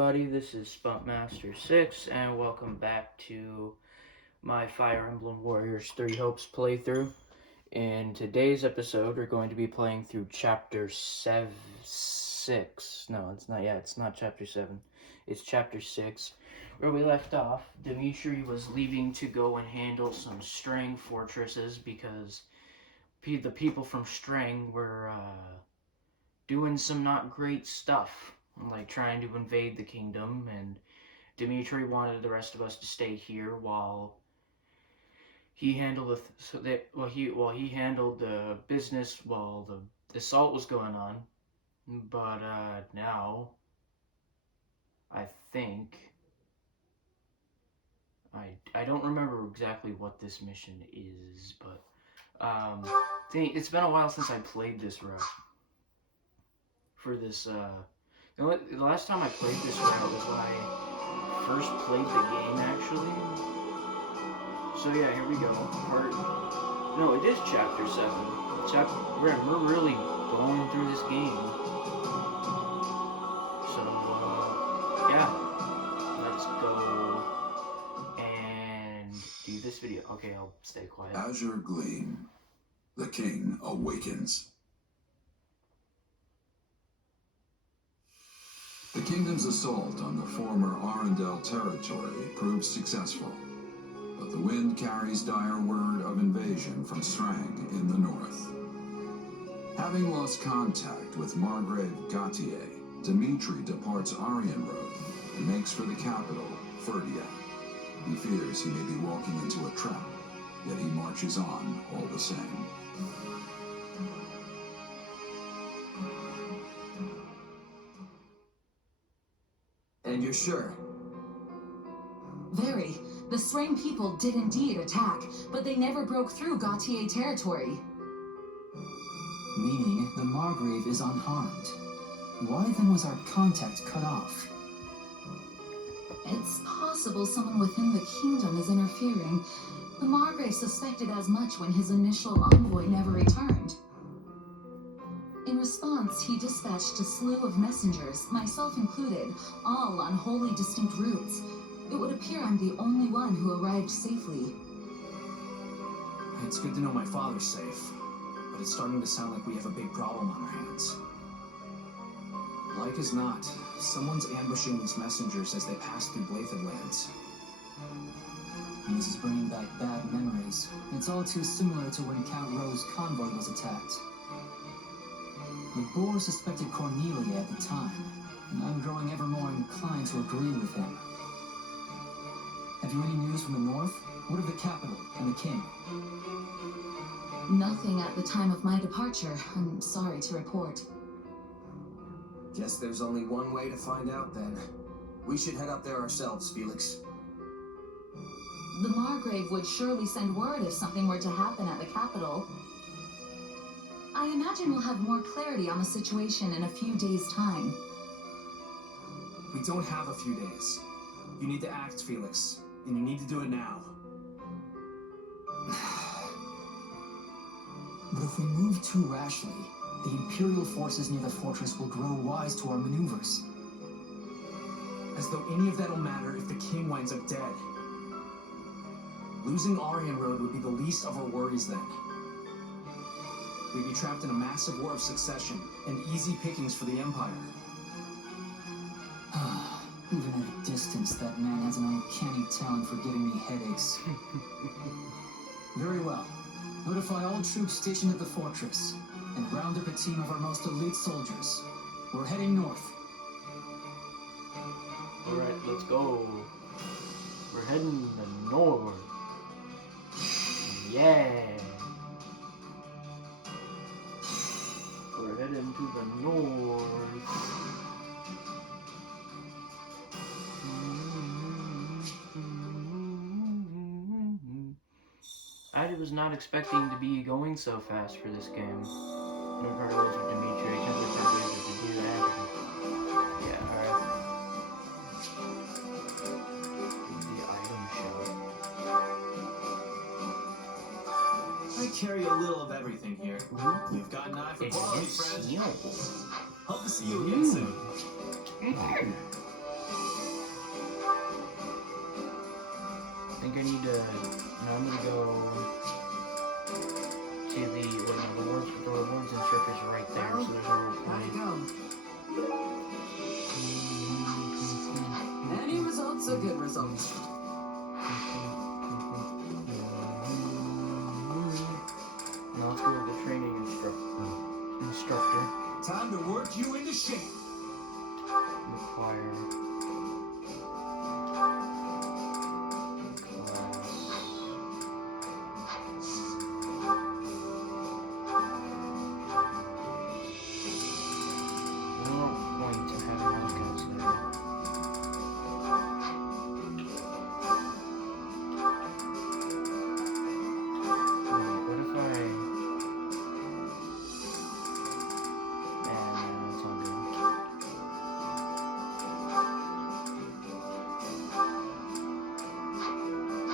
everybody, this is Spunkmaster6, and welcome back to my Fire Emblem Warriors 3 Hopes playthrough. In today's episode, we're going to be playing through Chapter 6. No, it's not yet, it's not Chapter 7. It's Chapter 6. Where we left off, Dimitri was leaving to go and handle some Strang fortresses because the people from Strang were doing some not great stuff, like trying to invade the kingdom, and Dimitri wanted the rest of us to stay here while he handled he handled the business while the assault was going on. But now I think I don't remember exactly what this mission is, but it's been a while since I played this route. For this the last time I played this route was when I first played the game, actually. So yeah, here we go. No, it is Chapter 7. We're really going through this game. So, yeah. Let's go and do this video. Okay, I'll stay quiet. Azure Gleam. The king awakens. The kingdom's assault on the former Arendelle territory proves successful, but the wind carries dire word of invasion from Strang in the north. Having lost contact with Margrave Gautier, Dimitri departs Aryan Road and makes for the capital, Ferdia. He fears he may be walking into a trap, yet he marches on all the same. And you're sure? Very. The Strang people did indeed attack, but they never broke through Gautier territory. Meaning the Margrave is unharmed. Why then was our contact cut off? It's possible someone within the kingdom is interfering. The Margrave suspected as much when his initial envoy never returned. In response, he dispatched a slew of messengers, myself included, all on wholly distinct routes. It would appear I'm the only one who arrived safely. It's good to know my father's safe, but it's starting to sound like we have a big problem on our hands. Like as not, someone's ambushing these messengers as they pass through Blathed lands. And this is bringing back bad memories. It's all too similar to when Count Rowe's convoy was attacked. The Boar suspected Cornelia at the time, and I'm growing ever more inclined to agree with him. Have you any news from the north? What of the capital and the king? Nothing at the time of my departure, I'm sorry to report. Guess there's only one way to find out then. We should head up there ourselves, Felix. The Margrave would surely send word if something were to happen at the capital. I imagine we'll have more clarity on the situation in a few days' time. We don't have a few days. You need to act, Felix, and you need to do it now. But if we move too rashly, the Imperial forces near the fortress will grow wise to our maneuvers. As though any of that'll matter if the king winds up dead. Losing Aryan Road would be the least of our worries then. We'd be trapped in a massive war of succession and easy pickings for the Empire. Even at a distance, that man has an uncanny talent for giving me headaches. Very well. Notify all troops stationed at the fortress, and round up a team of our most elite soldiers. We're heading north. Alright, let's go. We're heading to the north. Yeah. We're heading to the north. I was not expecting to be going so fast for this game. No part of those with Dimitri, to do that. Yeah, alright. The item shop. I carry a little of everything here. We've got an eye for quality, friends. Hope to see you again soon. I need to. No, I'm gonna go to the. Well, no, the rewards instructor's right there, so there's no How'd it point. go? Any results are good results. Now let's go with the training instructor. Time to work you into shape. Require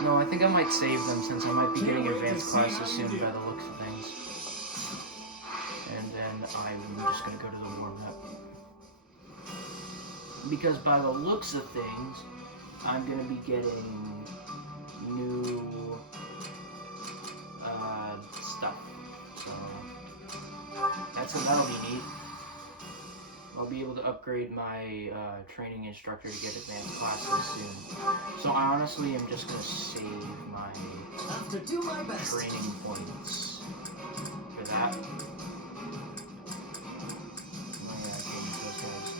No, I think I might save them since I might be getting advanced classes soon by the looks of things. And then I'm just gonna go to the warm-up. Because by the looks of things, I'm gonna be getting new stuff. So that'll be neat. I'll be able to upgrade my training instructor to get advanced classes soon. So I honestly am just gonna save my training points for that. Oh yeah, I changed those guys.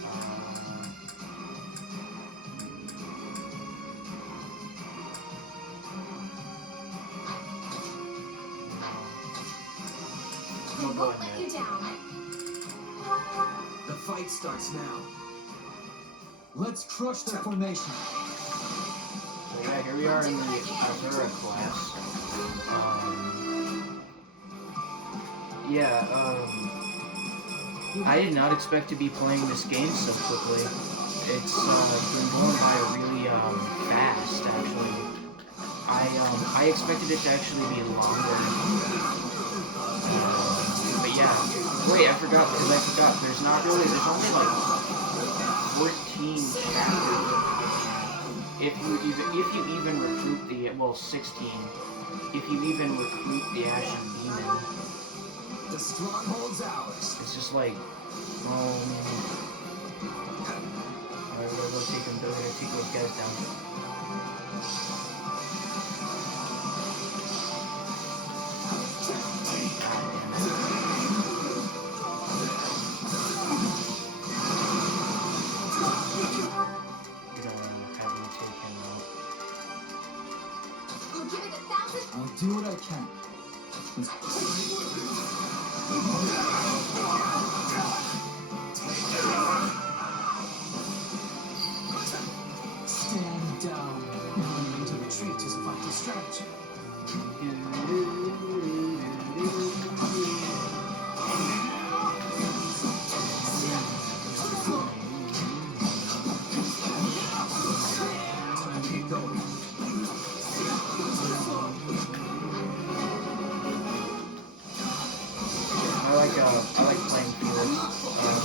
No. No going yet. The fight starts now. Let's crush their formation. So yeah, here we are in the Azura class. I did not expect to be playing this game so quickly. It's been going by really fast, actually. I expected it to actually be longer. But yeah. Wait, I forgot. There's only like 14 chapters. If you even recruit the 16. If you even recruit the Ashen Demon. The stronghold's ours. It's just like, alright, we're gonna go take them. They're gonna take those guys down. I'll do what I can. Stand down. Knowing to retreat is a vital strategy. Keep going. I like playing Felix.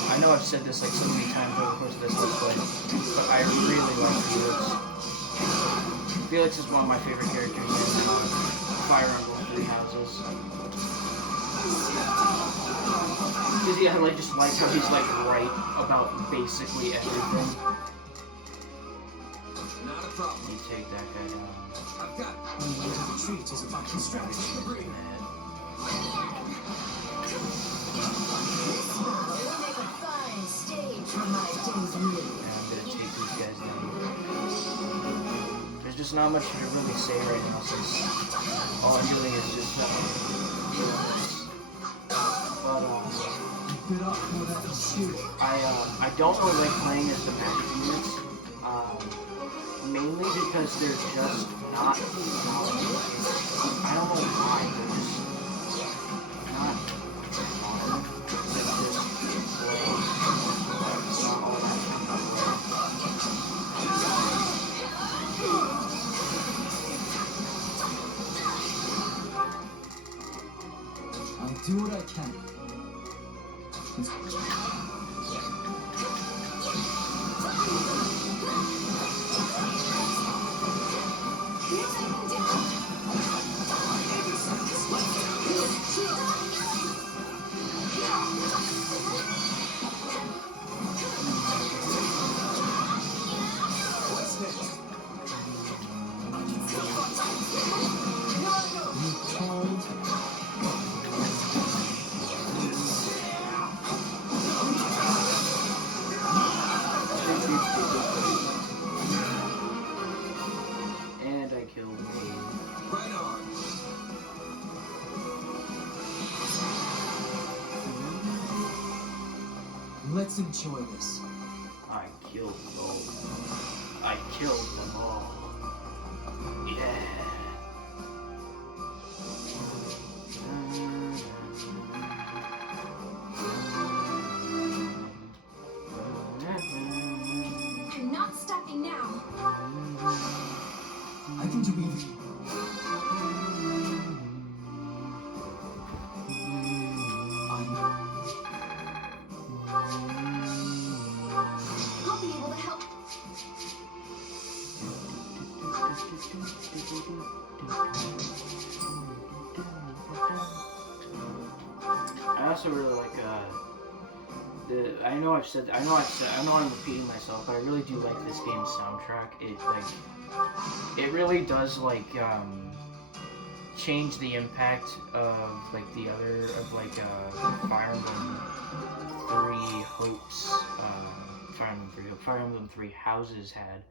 I know I've said this like so many times over the course of this let's play, but I really like Felix. Felix is one of my favorite characters in Fire Emblem Three Houses. Because yeah, I just like how he's like right about basically everything. Not a problem. You take that guy down. I've got knowing to retreat is a vital strategy. Agree. I'm gonna take these guys down. There's just not much to really say right now since all I'm doing is just I don't really like playing as the magic units, mainly because they're just not I don't know why, they're just not fun. I'll do what I can. Here's what I can do. Let's enjoy this. I killed them all. I killed them all. Yeah. I'm not stopping now. I can do either. I'll be able to help. I also really like I know I'm repeating myself, but I really do like this game's soundtrack. It really does change the impact of the other Fire Emblem 3 Hopes, Fire Emblem 3 Houses had,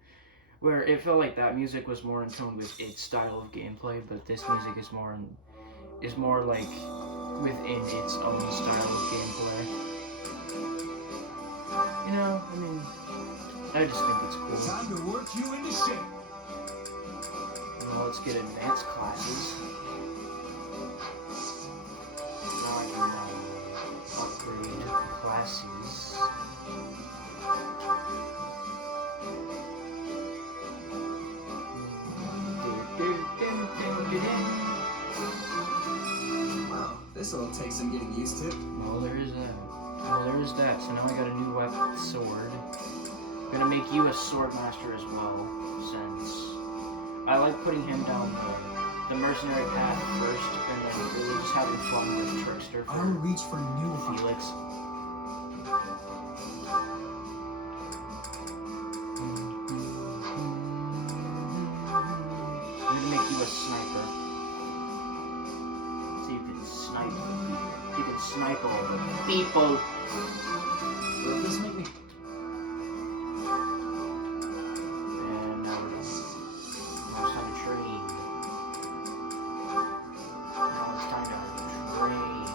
where it felt like that music was more in tone with its style of gameplay, but this music is more like within its own style of gameplay. You know, I mean, I just think it's cool. Time to work you into shape. Well, let's get advanced classes. Now I can upgrade classes. Wow, this'll take some getting used to. Well, there is that. So now I got a new weapon, sword. I'm gonna make you a sword master as well, since I like putting him down the mercenary path first, and then really just having fun with Trickster I'll reach for new heights. Felix. I'm gonna make you a sniper. So you can snipe the people. You can snipe all the people. Will this make me? And now we're done. Now it's time to train. Now it's time to train.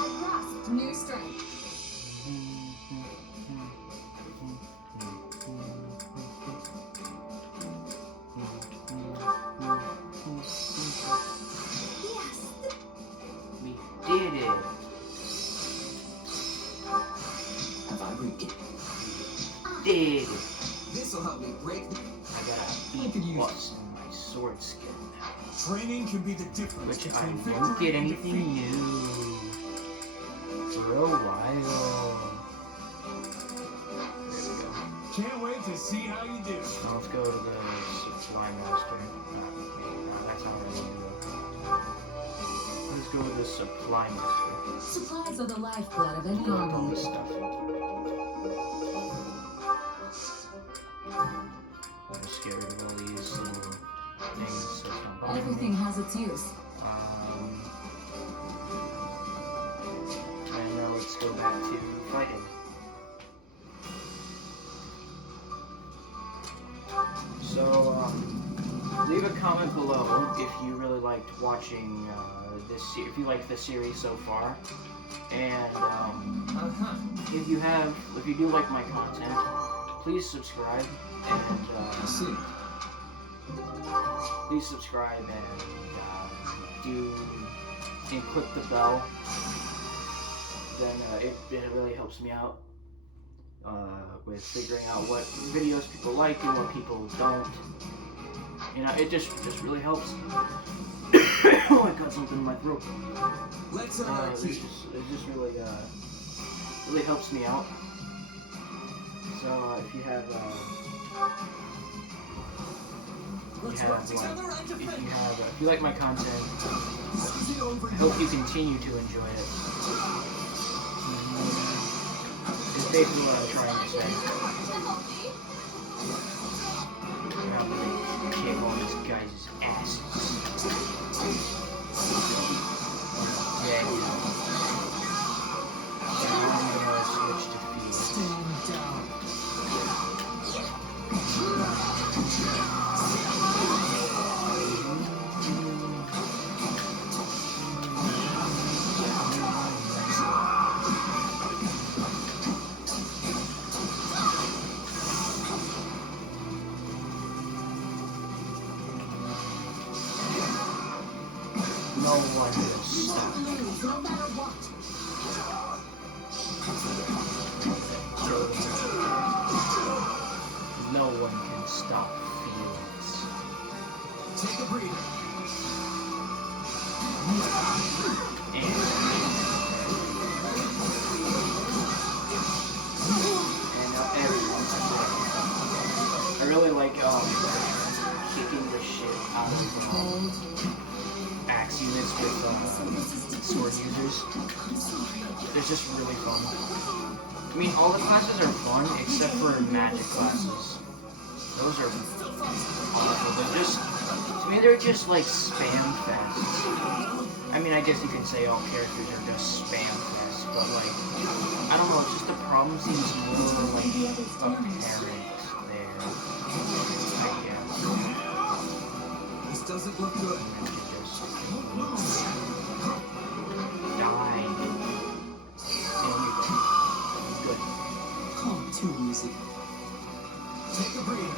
I grasped new strength. Yes. We did it. Have I reached it? Did it. This'll help me break. I got a Look at B you. plus in my sword skill now. Training can be the difference Which I between won't victory get and anything defeat. new for a while. There we go. Can't wait to see how you do. Now let's go to the supply master. No, that's not what I want to do. Let's go with the supply master. Supplies are the lifeblood of any Collect all army. this stuff. I'm just scared of all these little things. So it's not bothering me. Everything has its use. And now let's go back to fighting. So, leave a comment below if you really liked watching if you liked the series so far, and if you do like my content, please subscribe and See. please subscribe and click the bell. Then it really helps me out with figuring out what videos people like and what people don't. You know, it just really helps. Oh, I got something in my throat. Let's It just really helps me out. So if you have if you like my content, I hope you continue to enjoy it. It's basically what I'm trying to say. I'm gonna kick all these guys' asses. Yeah, you know. And I'm gonna switch to Felix. Stand down. no matter what. No one can stop Felix. Take a breather. And now everyone's dead. I really like kicking the shit out of axe units with sword users. They're just really fun. I mean, all the classes are fun except for magic classes. Those are awful. They're just, to me, they're just like spam fests. I mean, I guess you can say all characters are just spam fests, but like, I don't know, just the problem seems more like apparent there. I guess. This doesn't look good. Die. Good. Calm too easy. Take a breather.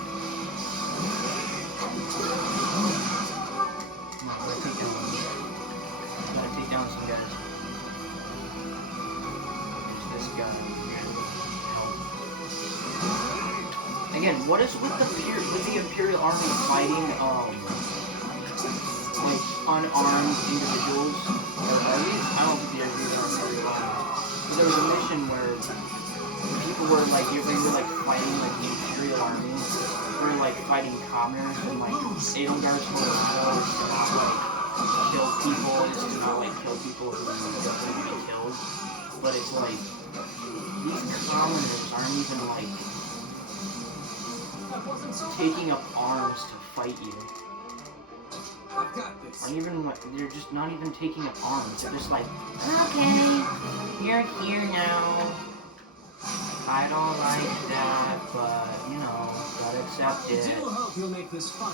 Come on, gotta take down some guys. There's this guy. Help. Again, what is with the Imperial Army fighting like unarmed individuals or armies? I don't think they're really Imperial Army. But there was a mission where people were like fighting like the Imperial Army. Were like fighting commoners and like Edelgard's whole motto is to not like kill people, is to not like kill people who definitely be killed. But it's like these commoners aren't even like taking up arms to fight you. I've got this. Aren't even like they're just not even taking up arms. They're just like, okay, you're here now. I don't like that, but you know, gotta accept I it. do hope you'll make this fun.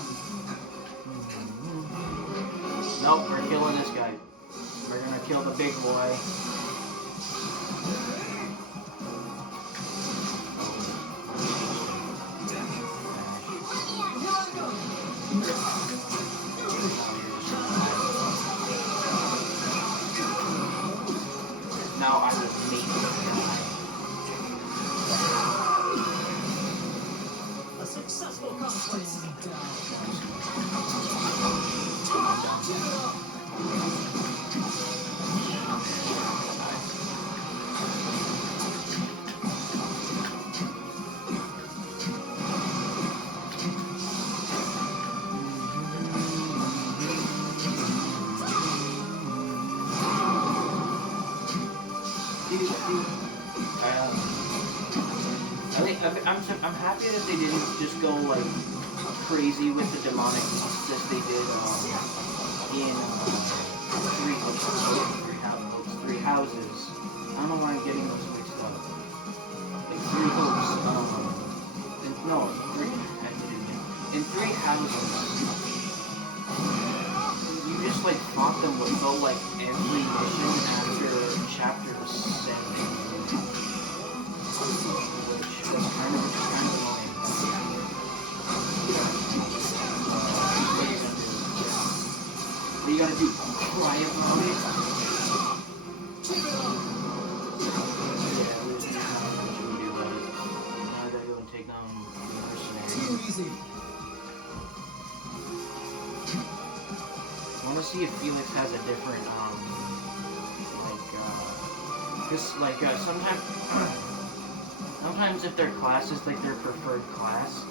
Nope, we're killing this guy. We're gonna kill the big boy. Now I will make him die. A successful conquest. I'm happy that they didn't just go like crazy with the demonic beasts as they did in three houses. I don't know why I'm getting those mixed up. Like three hopes. In three houses. You just like fought them with like every mission after chapter 7. Which was kind of annoying. What are you gonna do? Cry about it? Yeah, we're just not gonna do about it. Now I gotta go and take down the mercenaries. Too easy. I wanna see if Felix has a different, sometimes if their class is like their preferred class,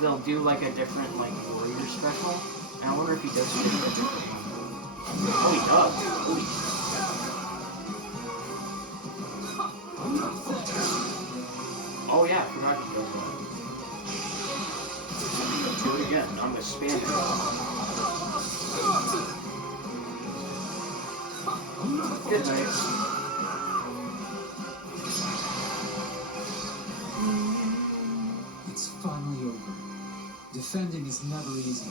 they'll do like a different like warrior special. And I wonder if he does a different one. Oh, he does. Holy shit. Oh yeah, I forgot he does that. Do it again. I'm gonna spam it. Good night. It's finally over. Defending is never easy.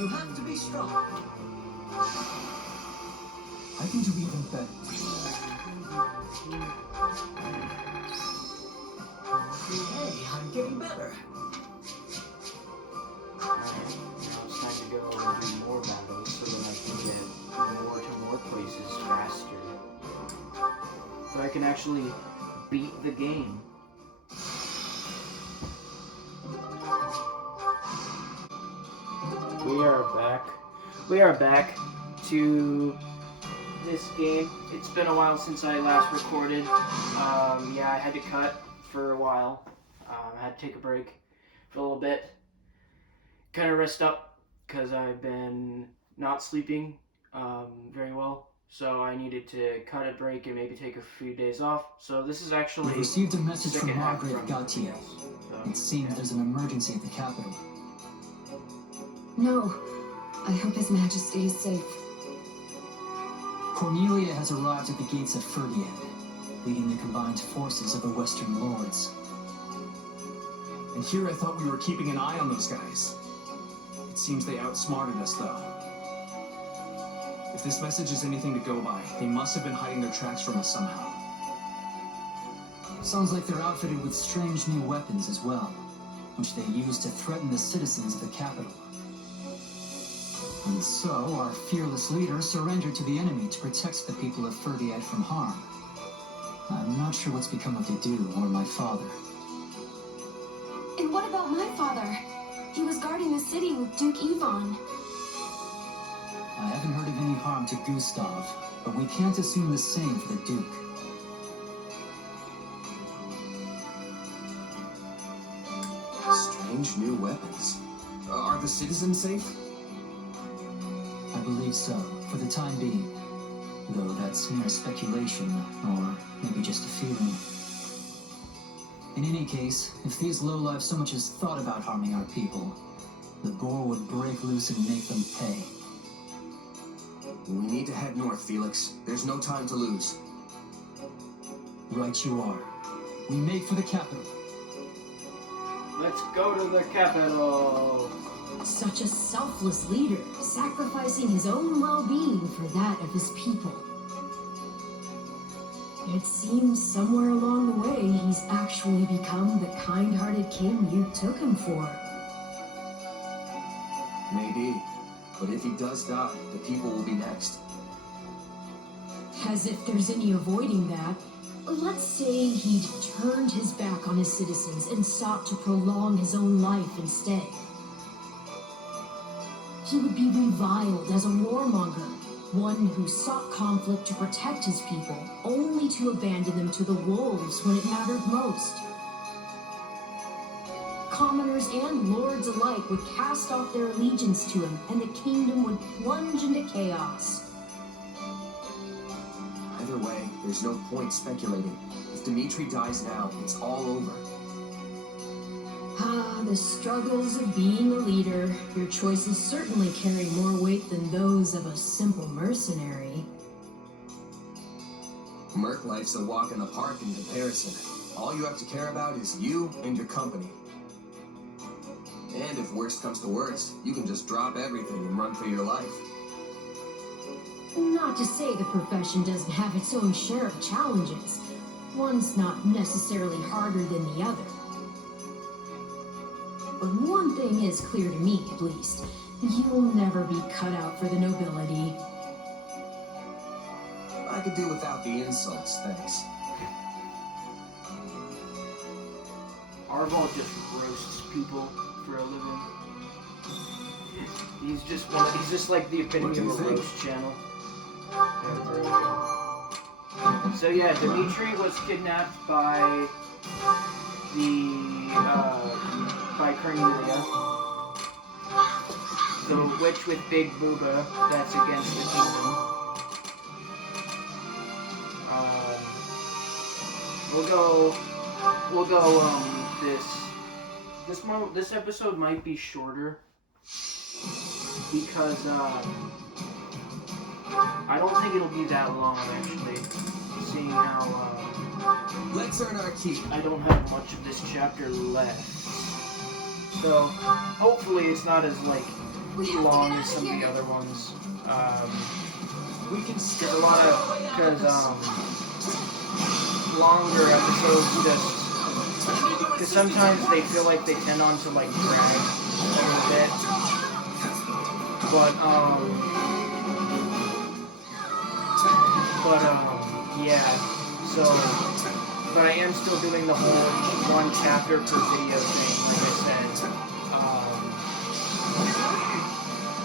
You have to be strong. I can do even better. Hey, I'm getting better. Alright, now it's time to go and do more battles so that I can get more to more places faster. So I can actually beat the game. We are back. We are back to this game. It's been a while since I last recorded. Yeah, I had to cut for a while. I had to take a break for a little bit. Kind of rest up because I've been not sleeping very well. So I needed to cut a break and maybe take a few days off. So this is actually I received a message from second half Margaret from Gautier. so, It seems yeah. there's an emergency at the capital. No. I hope His Majesty is safe. Cornelia has arrived at the gates of Ferdiad, leading the combined forces of the Western Lords. And here I thought we were keeping an eye on those guys. It seems they outsmarted us, though. If this message is anything to go by, they must have been hiding their tracks from us somehow. Sounds like they're outfitted with strange new weapons as well, which they use to threaten the citizens of the capital. And so, our fearless leader surrendered to the enemy to protect the people of Ferdiad from harm. I'm not sure what's become of Dedu or my father. And what about my father? He was guarding the city with Duke Yvonne. I haven't heard of any harm to Gustav, but we can't assume the same for the Duke. Strange new weapons. Are the citizens safe? I believe so, for the time being. Though that's mere speculation, or maybe just a feeling. In any case, if these lowlifes so much as thought about harming our people, the boar would break loose and make them pay. We need to head north, Felix. There's no time to lose. Right you are. We make for the capital. Let's go to the capital. Such a selfless leader, sacrificing his own well-being for that of his people. It seems somewhere along the way he's actually become the kind-hearted king you took him for. Maybe. But if he does die, the people will be next. As if there's any avoiding that. Let's say he'd turned his back on his citizens and sought to prolong his own life instead. He would be reviled as a warmonger, one who sought conflict to protect his people, only to abandon them to the wolves when it mattered most. Commoners and lords alike would cast off their allegiance to him, and the kingdom would plunge into chaos. Either way, there's no point speculating. If Dmitri dies now, it's all over. Ah, the struggles of being a leader. Your choices certainly carry more weight than those of a simple mercenary. Merc life's a walk in the park in comparison. All you have to care about is you and your company. And if worst comes to worst, you can just drop everything and run for your life. Not to say the profession doesn't have its own share of challenges. One's not necessarily harder than the other. But one thing is clear to me, at least. You'll never be cut out for the nobility. I could do without the insults, thanks. Arval just roasts people for a living. He's just like the epitome What do of you a think? roast channel. So yeah, Dmitri was kidnapped by by Cornelia, the witch with big booba that's against the kingdom. We'll go. This episode might be shorter because I don't think it'll be that long actually. Seeing how Let's earn our keep. I don't have much of this chapter left, so hopefully it's not as like long as some of the other ones. We can There's a lot of, because longer episodes because sometimes they feel like they tend on to like drag a little bit. But yeah, so, but I am still doing the whole one chapter per video thing, like I said.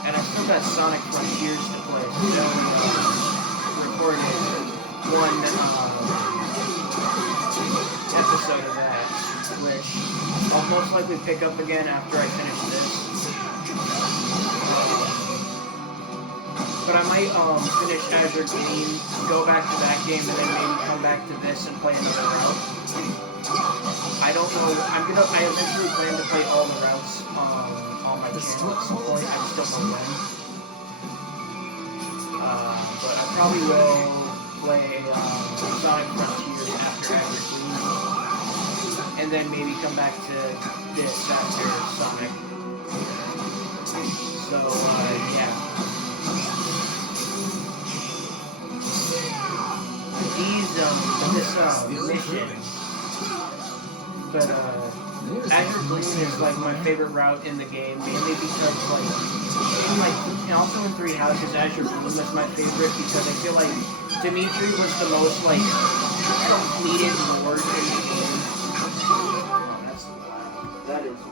And I still got Sonic Frontiers to play, so I recorded one episode of that, which I'll most likely pick up again after I finish this. But I might finish Azure Green, go back to that game, and then maybe come back to this and play another route. I don't know. I eventually plan to play all the routes on my channel at some point. I just don't know when. But I probably will play Sonic Frontiers after Azure Green, and then maybe come back to this after Sonic. So yeah. This mission, but Azure Green is like my favorite route in the game, mainly because and also in Three Houses, Azure Green was my favorite because I feel like Dimitri was the most like completed lord in the game. Oh, that's loud. That is loud.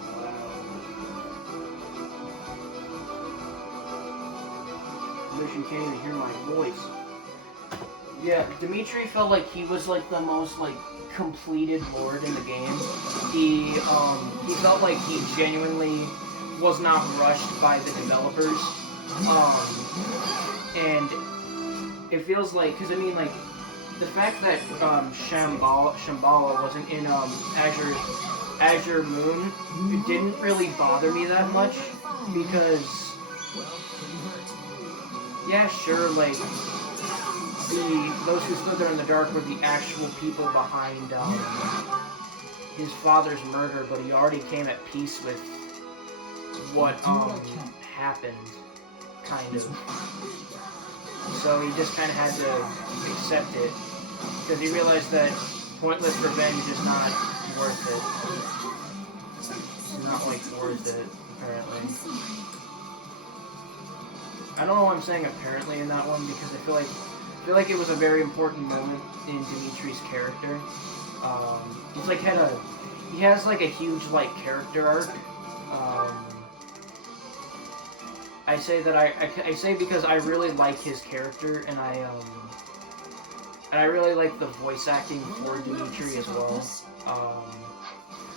I wish you can't even hear my voice. Yeah, Dimitri felt like he was like the most like completed lord in the game. He felt like he genuinely was not rushed by the developers. And it feels like, because I mean like the fact that Shambhala wasn't in Azure Moon, it didn't really bother me that much because yeah, sure, like those who stood there in the dark were the actual people behind his father's murder, but he already came at peace with what happened, kind of. So he just kind of had to accept it, because he realized that pointless revenge is not worth it. It's not like worth it, apparently. I don't know why I'm saying apparently in that one, because I feel like it was a very important moment in Dimitri's character. He's like he has like a huge like character arc. I say that I say because I really like his character, and I really like the voice acting for Dimitri as well.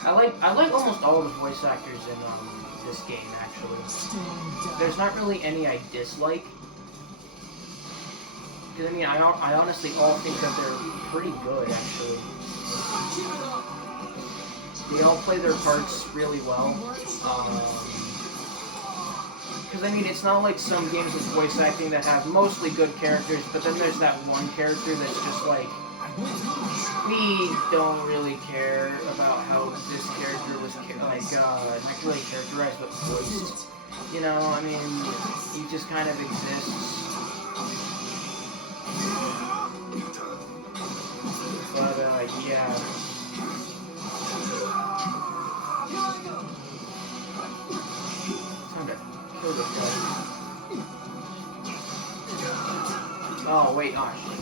I like almost all the voice actors in this game actually. There's not really any I dislike. Because I mean, I honestly all think that they're pretty good, actually. They all play their parts really well. Because I mean, it's not like some games with voice acting that have mostly good characters, but then there's that one character that's just like, we don't really care about how this character was not really characterized, but voiced. You know, I mean, he just kind of exists. But, yeah. Time to kill this guy. Oh, wait, oh shit.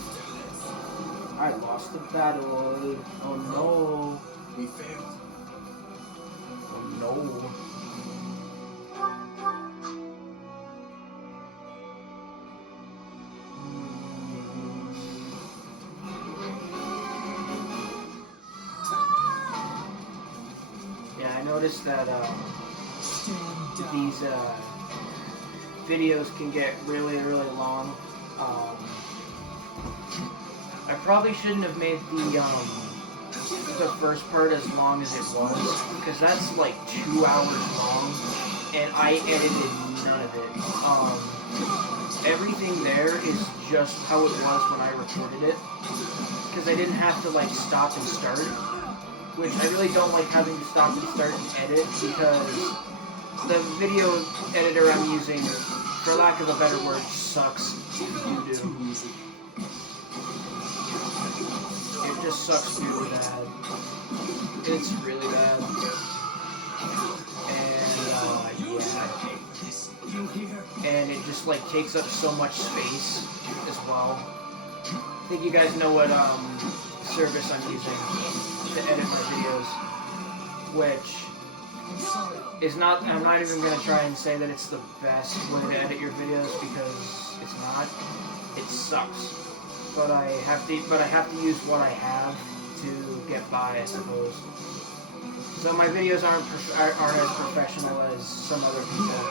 I lost the battle. Oh no. We failed. Oh no. I noticed that these videos can get really, really long. I probably shouldn't have made the first part as long as it was, because that's like 2 hours long, and I edited none of it. Everything there is just how it was when I recorded it, because I didn't have to like stop and start. Which I really don't like having to stop and start and edit, because the video editor I'm using, for lack of a better word, sucks doo-doo. It just sucks really bad. It's really bad. And, and it just, like, takes up so much space as well. I think you guys know what, service I'm using to edit my videos, which is not, I'm not even going to try and say that it's the best way to edit your videos, because it's not. It sucks. But I have to use what I have to get by, I suppose. So my videos aren't as professional as some other people,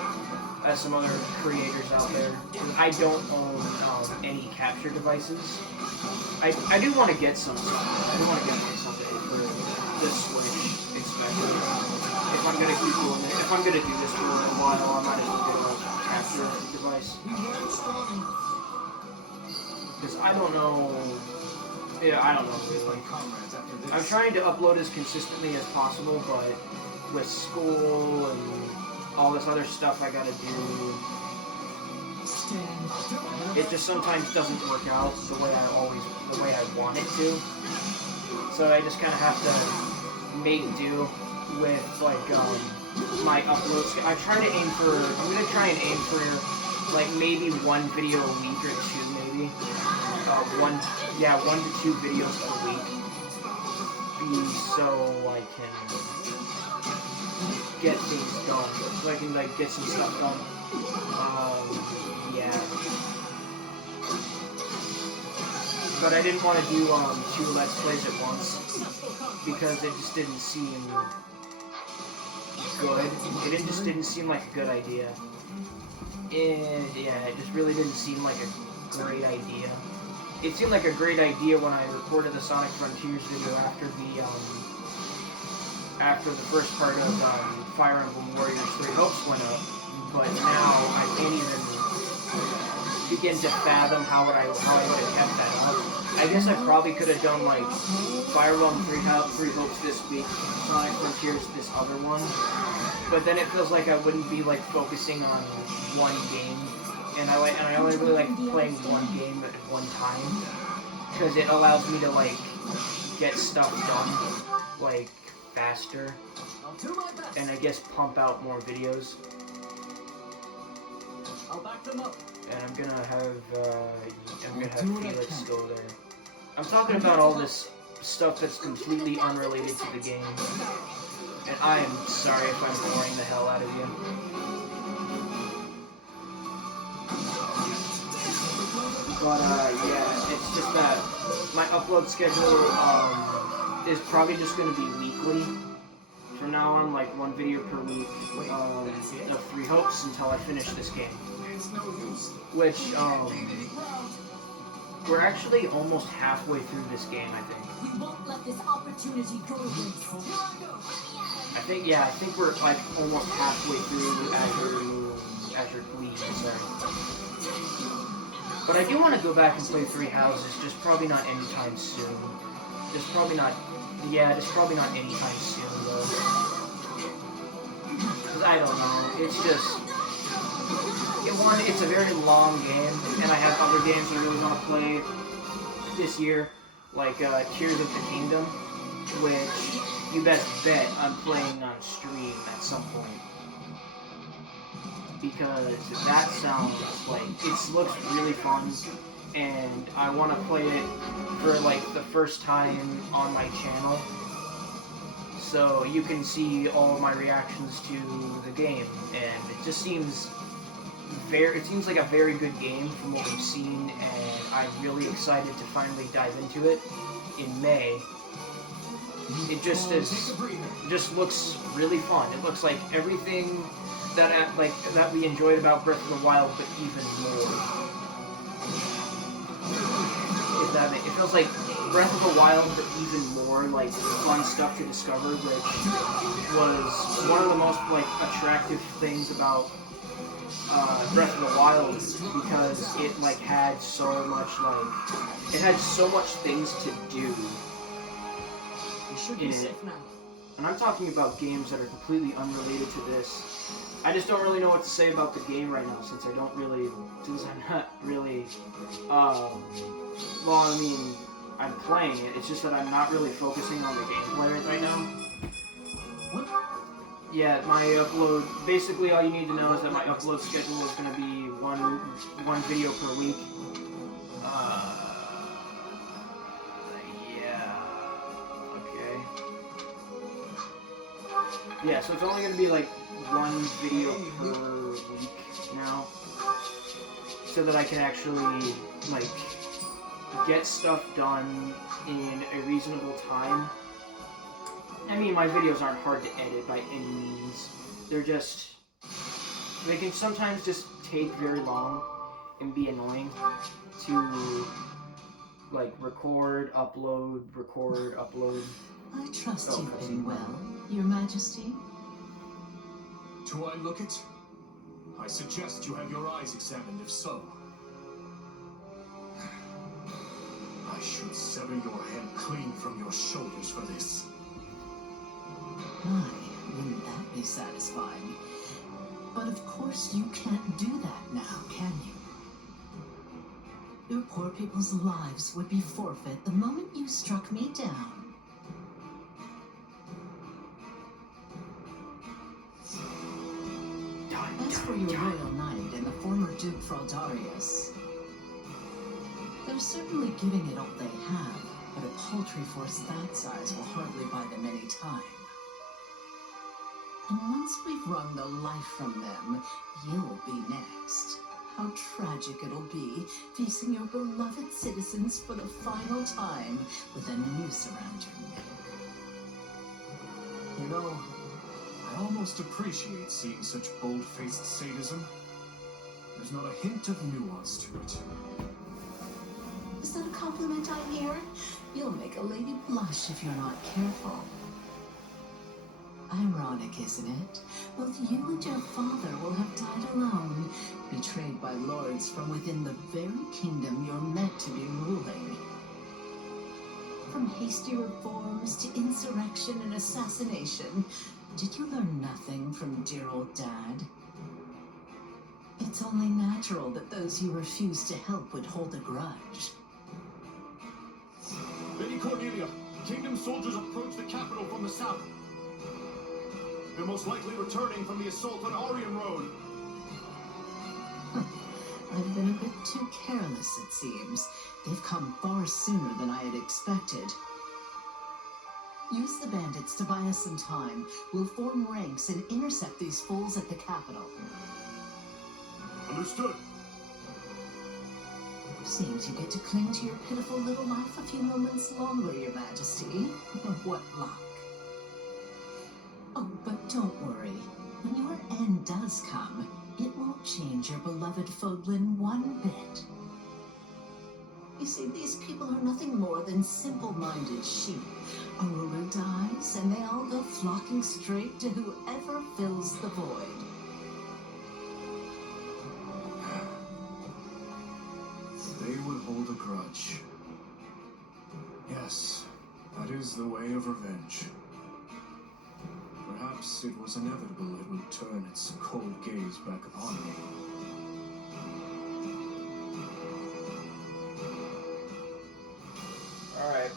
as some other creators out there. I don't own any capture devices. I do want to get some. I do want to get one someday for the Switch, especially. If I'm gonna keep doing it, if I'm gonna do this for a while, I might as well get a capture device. Because I don't know. Yeah, I don't know really. I'm trying to upload as consistently as possible, but with school and all this other stuff I gotta do, it just sometimes doesn't work out the way I want it to. So I just kind of have to make do with like my uploads. I'm gonna try and aim for like maybe one video a week or two, maybe. 1 to 2 videos per week. So I can get things done. So I can like get some stuff done. Yeah. But I didn't want to do 2 Let's Plays at once because it just didn't seem good. It just didn't seem like a good idea. And yeah, it just really didn't seem like a great idea. It seemed like a great idea when I recorded the Sonic Frontiers video after the first part of Fire Emblem Warriors 3 Hopes went up, but now I can't even begin to fathom how I would have kept that up. I guess I probably could have done like Fire Emblem 3 Hopes this week, Sonic Frontiers this other one, but then it feels like I wouldn't be like focusing on one game. And I only really like playing one game at one time, because it allows me to like get stuff done like faster, and I guess pump out more videos. I'll back them up. And I'm gonna have Felix go there. I'm talking about all this stuff that's completely unrelated to the game, and I am sorry if I'm boring the hell out of you. But yeah, it's just that my upload schedule is probably just going to be weekly from now on, like 1 video per week of 3 Hopes until I finish this game. Which, we're actually almost halfway through this game, I think. We won't let this opportunity go to waste. I think we're like almost halfway through Azure Gleam, sorry. But I do want to go back and play 3 Houses, just probably not anytime soon. Just probably not anytime soon, though. Because I don't know, it's just... It's a very long game, and I have other games I really want to play this year, like Tears of the Kingdom, which you best bet I'm playing on stream at some point. Because that sounds like, it looks really fun, and I want to play it for like the first time on my channel, so you can see all of my reactions to the game, and it just seems like a very good game from what we've seen, and I'm really excited to finally dive into it in May. It just looks really fun. It looks like everything that we enjoyed about Breath of the Wild, but even more. It feels like Breath of the Wild, but even more like fun stuff to discover, which was one of the most like attractive things about Breath of the Wild, because it like had so much things to do We should be safe now. and I'm talking about games that are completely unrelated to this. I just don't really know what to say about the game right now since I'm not really, well, I mean, I'm playing it. It's just that I'm not really focusing on the gameplay right now. What? Yeah, my upload, basically all you need to know is that my upload schedule is going to be one video per week. Yeah, okay. Yeah, so it's only going to be like one video per week now, so that I can actually, like, get stuff done in a reasonable time. I mean, my videos aren't hard to edit by any means. They're just... They can sometimes just take very long and be annoying to, like, record, upload. I trust Oh, you've cutscene. been well, Your Majesty. Do I look it? I suggest you have your eyes examined, if so. I should sever your head clean from your shoulders for this. My, wouldn't that be satisfying? But of course you can't do that now, can you? Your poor people's lives would be forfeit the moment you struck me down. As for your royal knight and the former Duke Fraldarius, they're certainly giving it all they have, but a paltry force that size will hardly buy them any time. And once we've wrung the life from them, you'll be next. How tragic it'll be, facing your beloved citizens for the final time with a noose around your neck. You know, I almost appreciate seeing such bold-faced sadism. There's not a hint of nuance to it. Is that a compliment I hear? You'll make a lady blush if you're not careful. Ironic, isn't it? Both you and your father will have died alone, betrayed by lords from within the very kingdom you're meant to be ruling. From hasty reforms to insurrection and assassination, did you learn nothing from dear old Dad? It's only natural that those you refuse to help would hold a grudge. Lady Cornelia, Kingdom soldiers approach the capital from the south. They're most likely returning from the assault on Arian Road. I've been a bit too careless, it seems. They've come far sooner than I had expected. Use the bandits to buy us some time. We'll form ranks and intercept these fools at the capital. Understood. Seems you get to cling to your pitiful little life a few moments longer, Your Majesty. What luck. Oh, but don't worry. When your end does come, it won't change your beloved Foglin one bit. You see, these people are nothing more than simple-minded sheep. A ruler dies, and they all go flocking straight to whoever fills the void. They would hold a grudge. Yes, that is the way of revenge. Perhaps it was inevitable it would turn its cold gaze back upon me. Alright.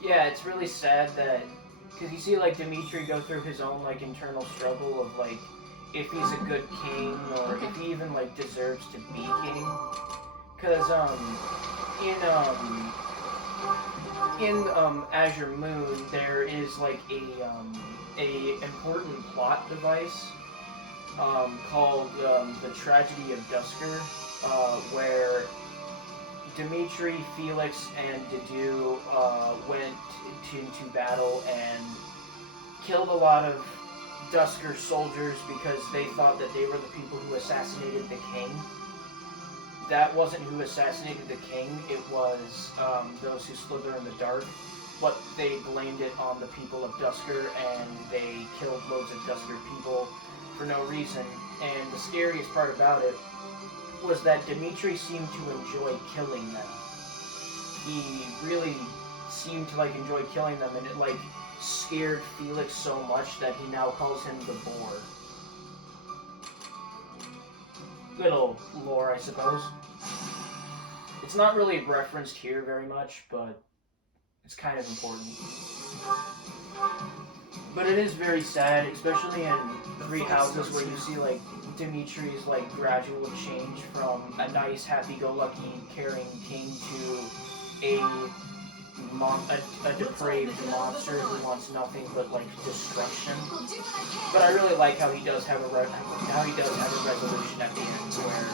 Yeah, it's really sad that... Because you see, like, Dimitri go through his own, like, internal struggle of, like, if he's a good king, or if he even, like, deserves to be king. Because, in Azure Moon, there is, like, a important plot device, called, the Tragedy of Dusker, where Dimitri, Felix, and Dedu went into battle and killed a lot of Dusker soldiers because they thought that they were the people who assassinated the king. That wasn't who assassinated the king, it was those who slither in the dark. But they blamed it on the people of Dusker, and they killed loads of Dusker people for no reason. And the scariest part about it was that Dimitri seemed to enjoy killing them. He really seemed to, like, enjoy killing them, and it, like, scared Felix so much that he now calls him the boar. Little lore, I suppose. It's not really referenced here very much, but it's kind of important. But it is very sad, especially in Three Houses, where you see like Dimitri's like gradual change from a nice, happy-go-lucky, caring king to a depraved monster who wants nothing but like destruction. But I really like how he does have a resolution at the end, where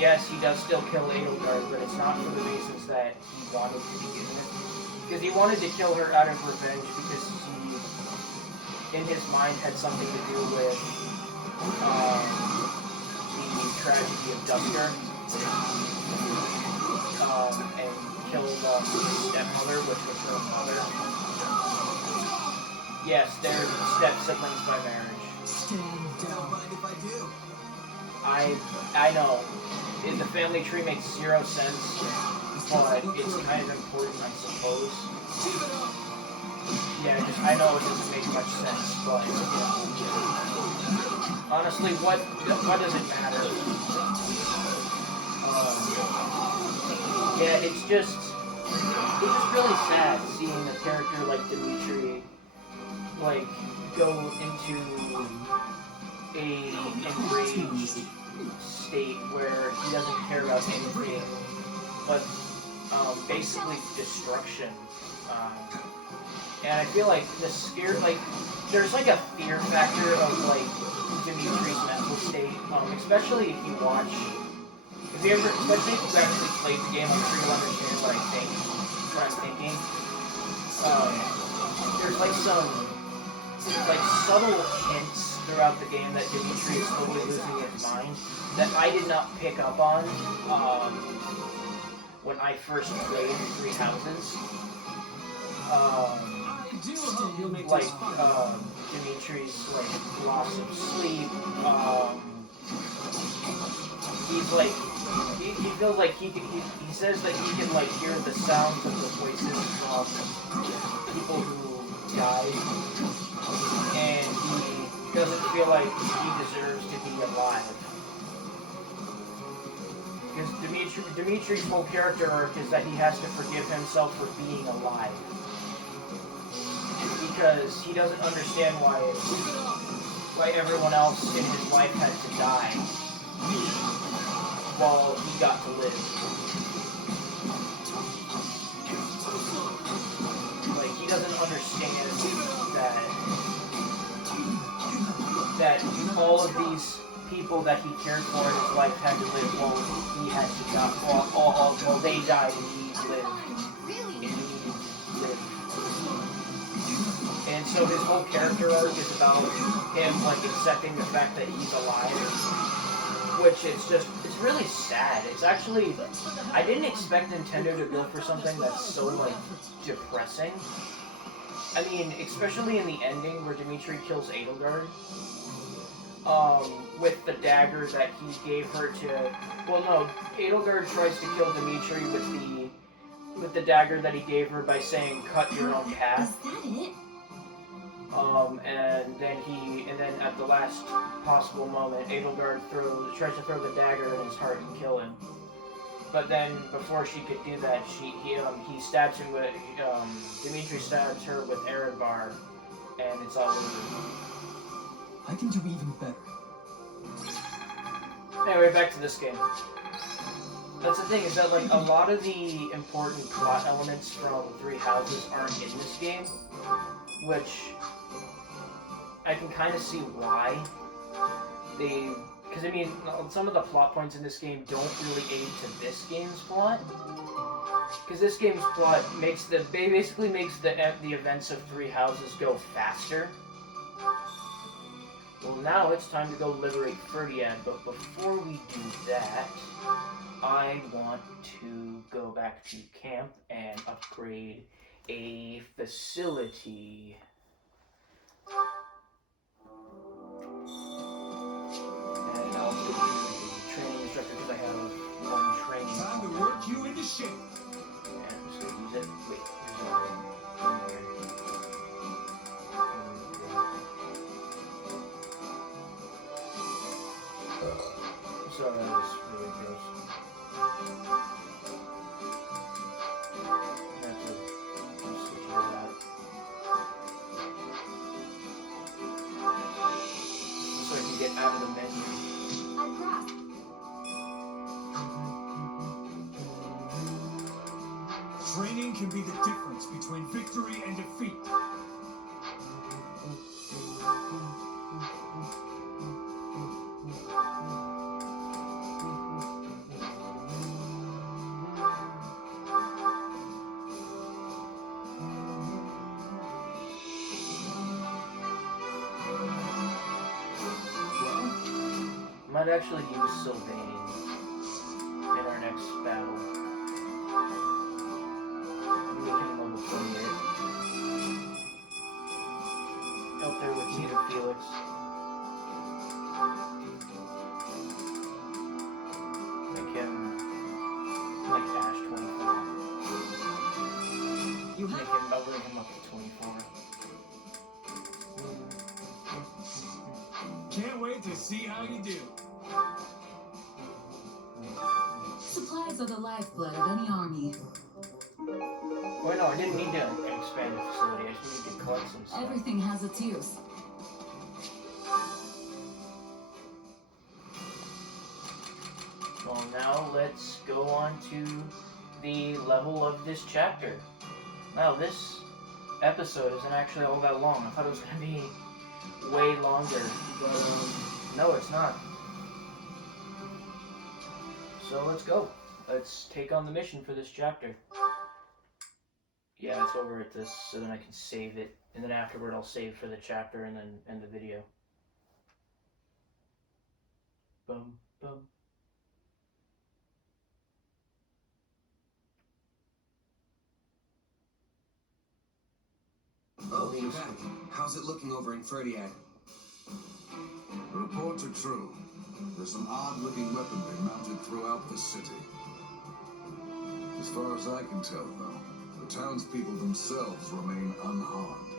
yes, he does still kill Edelgard, but it's not for the reasons that he wanted to begin with. Because he wanted to kill her out of revenge because he, in his mind, had something to do with the tragedy of Dusker, and killed his stepmother, which was her mother. Yes, they're step-siblings by marriage. I know. The family tree makes zero sense, but it's kind of important, I suppose. Yeah, I know it doesn't make much sense, but honestly, what does it matter? Yeah, it's just really sad seeing a character like Dimitri like go into a enraged state where he doesn't care about anything but basically destruction. And I feel like there's like a fear factor of like Dimitri's mental state, especially if you actually played the game, I'm sure you'll understand what I'm thinking. There's like some like subtle hints throughout the game that Dimitri is slowly losing his mind that I did not pick up on when I first played Three Houses. Like Dimitri's like loss of sleep. He's like he feels like he says that he can like hear the sounds of the voices from people who died, and he doesn't feel like he deserves to be alive. Because Dimitri's whole character arc is that he has to forgive himself for being alive. Because he doesn't understand why everyone else in his life had to die while he got to live. Like, he doesn't understand that all of these people that he cared for in his life had to live while he had to die, while they died and he lived. And so his whole character arc is about him like accepting the fact that he's alive, which it's really sad. It's actually, I didn't expect Nintendo to go for something that's so like depressing. I mean, especially in the ending where Dimitri kills Edelgard, with the dagger that he gave her to. Well, no, Edelgard tries to kill Dimitri with the dagger that he gave her by saying, "Cut your own path." Is that it? And then at the last possible moment, Edelgard tries to throw the dagger in his heart and kill him. But then before she could do that, he stabs him with Dimitri stabs her with Eredbar, and it's all over. I can do even better. Anyway, back to this game. That's the thing, is that like a lot of the important plot elements from Three Houses aren't in this game, which I can kind of see why because I mean, some of the plot points in this game don't really aid to this game's plot. Because this game's plot basically makes the events of Three Houses go faster. Well, now it's time to go liberate Ferdiad, but before we do that, I want to go back to camp and upgrade a facility. And I'll go to the training instructor because I have one training. Time to work you into shape. And I'm just going to use it. Wait, there's one more. Sorry, that was really gross. I have to switch it out. So I can get out of the menu. I grasp. Training can be the difference between victory and defeat. Might actually use Sylvain in our next battle. Make him level 28. Out there with me and Felix. Make him like Ash 24. I'll bring him up to 24. Can't wait to see how you do. Supplies are the lifeblood of any army. Well, no, I didn't need to expand the facility. I just needed to collect some stuff. Everything has its use. Well, now let's go on to the level of this chapter. Now, this episode isn't actually all that long. I thought it was going to be way longer, but no, it's not. So let's go. Let's take on the mission for this chapter. Yeah, it's over at this, so then I can save it, and then afterward I'll save for the chapter and then end the video. Bum, bum. Oh, you're back. How's it looking over in Ferdiad? The reports are true. There's some odd-looking weaponry mounted throughout the city. As far as I can tell, though, the townspeople themselves remain unharmed.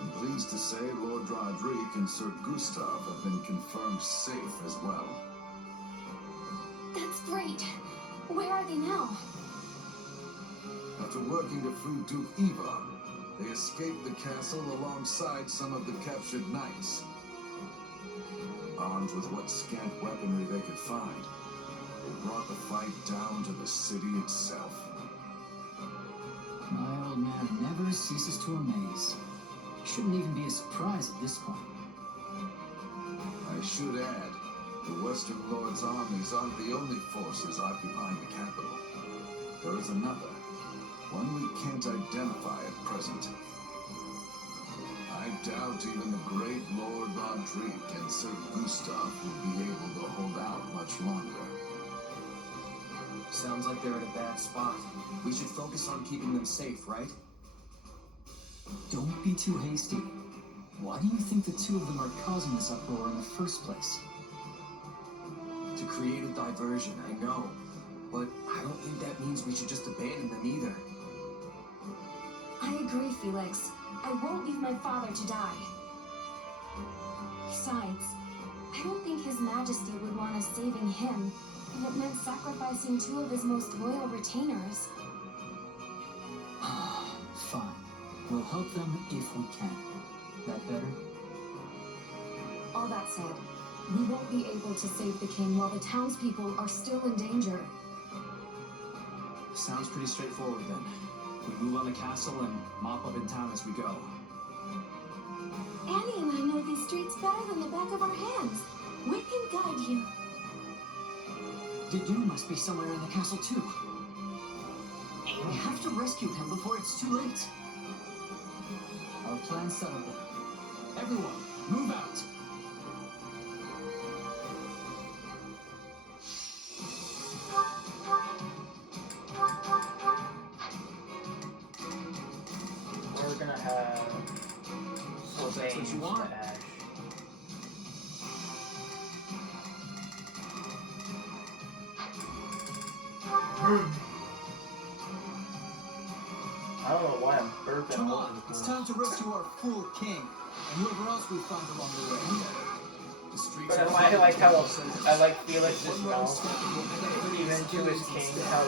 I'm pleased to say Lord Roderick and Sir Gustav have been confirmed safe as well. That's great. Where are they now? After working to free Duke Ivan, they escaped the castle alongside some of the captured knights. Armed with what scant weaponry they could find, they brought the fight down to the city itself. My old man never ceases to amaze. Shouldn't even be a surprise at this point. I should add, the Western Lord's armies aren't the only forces occupying the capital. There is another, one we can't identify at present. I doubt even the great Lord Roderick and Sir Gustav will be able to hold out much longer. Sounds like they're at a bad spot. We should focus on keeping them safe, right? Don't be too hasty. Why do you think the two of them are causing this uproar in the first place? To create a diversion, I know. But I don't think that means we should just abandon them either. I agree, Felix. I won't leave my father to die. Besides, I don't think His Majesty would want us saving him if it meant sacrificing two of his most loyal retainers. Fine. We'll help them if we can. That better? All that said, we won't be able to save the king while the townspeople are still in danger. Sounds pretty straightforward then. We move on the castle and mop up in town as we go. Annie and I know these streets better than the back of our hands. We can guide you. You must be somewhere in the castle too. We have to rescue him before it's too late. Our plan's settled then. Everyone, move out! We're gonna have Sylvain That's what you want. to Ash. I don't know why I'm burping. Come on, it's time to rescue our fool king and whoever else we find along the way. But I like how I like Felix's mouth, even to his king, how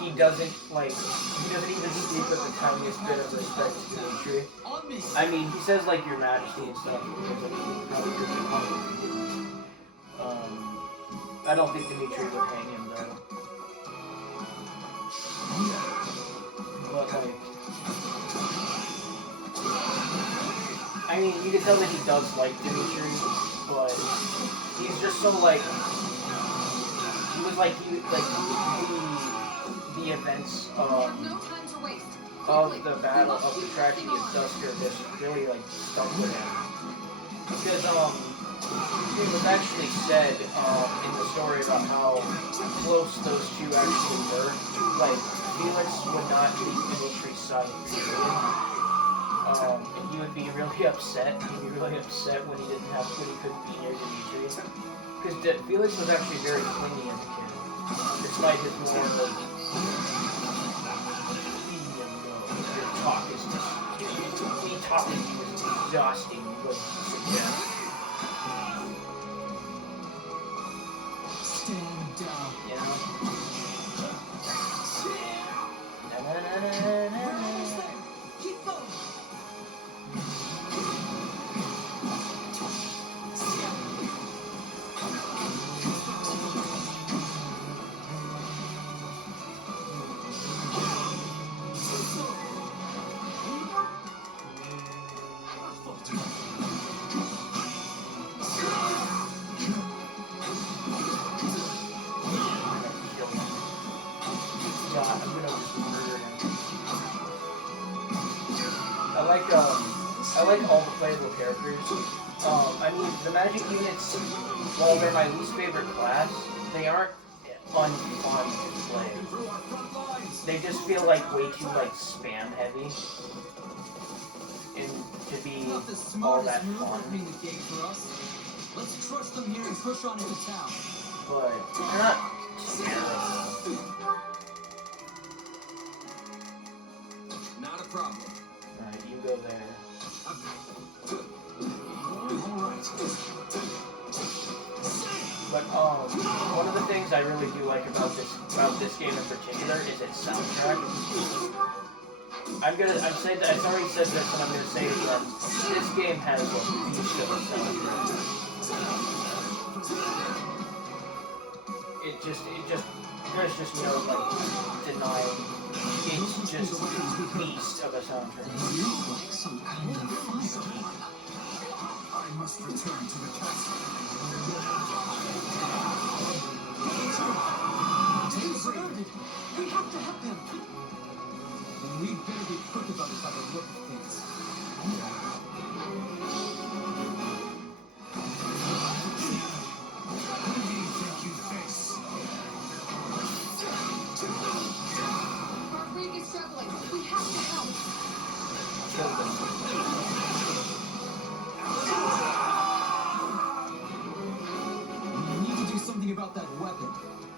he doesn't even speak with the tiniest bit of respect to Dimitri. I mean, he says like Your Majesty and stuff because like, he probably could be humble. I don't think Dimitri would hang him though. But like, I mean, you can tell that he does like Dimitri, but he's just so like, he was like, the events of the battle of the tragedy of Dusker just really like stuck with him. Because it was actually said in the story about how close those two actually were. Like, Felix would not leave Dimitri's side, period. And he would be really upset. He'd be really upset when he couldn't be near Dimitri. Because Felix was actually very clingy as a kid, despite his more your talk is just me talking to you is exhausting. But yeah. Stand down. You know? Na, na, na, na, na, na. Keep going. I like all the playable characters. I mean, the magic units, while they're my least favorite class, they aren't unfun to play. They just feel like way too like spam heavy, and to be all that fun. Let's crush them here and push on into town. But they're not terrible. Not a problem. Alright, you go there. But one of the things I really do like about this game in particular is its soundtrack. I've already said this, and I'm gonna say it again. This game has a beast of a soundtrack. There's just no like denying. It's just a beast of a soundtrack. You look like some kind of fire. I must return to the castle. Deserted. We have to help him. Then we'd better be quick about it by the look of things. Who do you think you face? Our ring is struggling. We have to help. We need to do something about that weapon,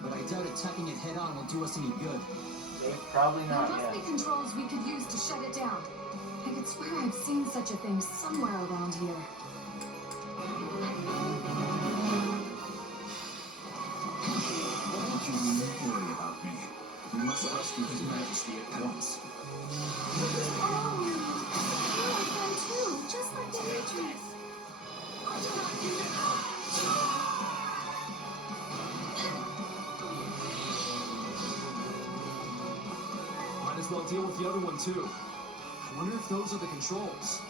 but I doubt attacking it head on will do us any good. Probably There not must yet. be controls we could use to shut it down. I could swear I've seen such a thing somewhere around here. Don't you worry about me. We must rescue His Majesty at once. Oh, you're like them too, just like Demetrius. Might as well deal with the other one too. I wonder if those are the controls.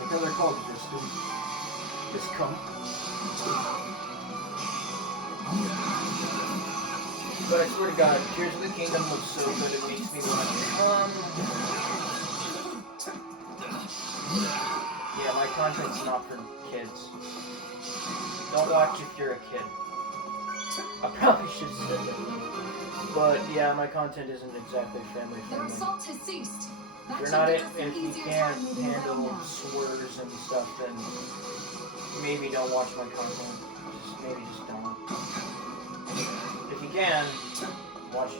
Because they're called this come. But I swear to God, Tears of the Kingdom looks so good it makes me want yeah, my content's not for kids. Don't watch if you're a kid. I probably should have said that. But yeah, my content isn't exactly family Their friendly. assault has ceased. That If you're should not give it, us an if you easier can't time moving around handle now. swerves and stuff, then maybe don't watch my content. Maybe just don't. If you can, watch.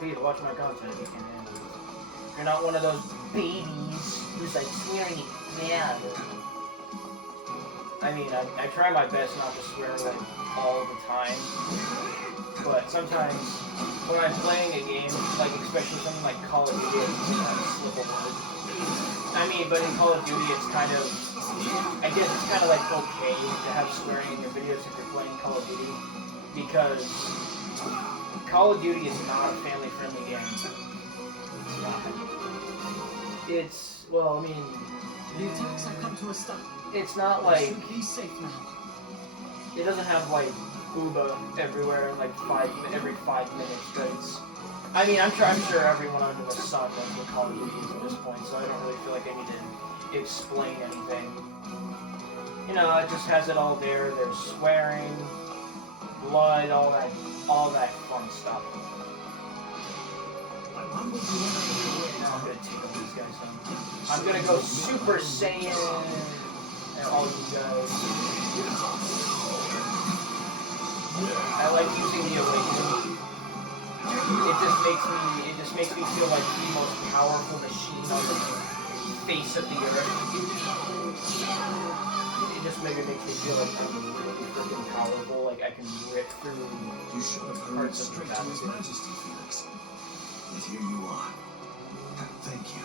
Please watch my content if you can handle it. If you're not one of those babies who's like swearing at man. I mean, I try my best not to swear like all the time, but sometimes when I'm playing a game, like especially something like Call of Duty, I kind of slip a word. I mean, but in Call of Duty, it's kind of, I guess it's kind of like okay to have swearing in your videos if you're playing Call of Duty, because Call of Duty is not a family-friendly game. It's not. It's, well, I mean, The attacks have come to a stop. it's not like, Be safe now. it doesn't have like booba everywhere, like every 5 minutes, but it's, I mean, I'm sure everyone under the sun knows what Call of Duty is at this point, so I don't really feel like I need to explain anything. You know, it just has it all there. There's swearing, blood, all that fun stuff. I'm gonna take all these guys down. I'm gonna go Super Saiyan and all you guys. I like using the Awakening. It just makes me feel like the most powerful machine on the face of the earth. It just maybe makes me feel like I'm really freaking powerful, like I can rip through You should have hurried parts of the straight to His battlefield. Majesty, Felix. And here you are. Thank you.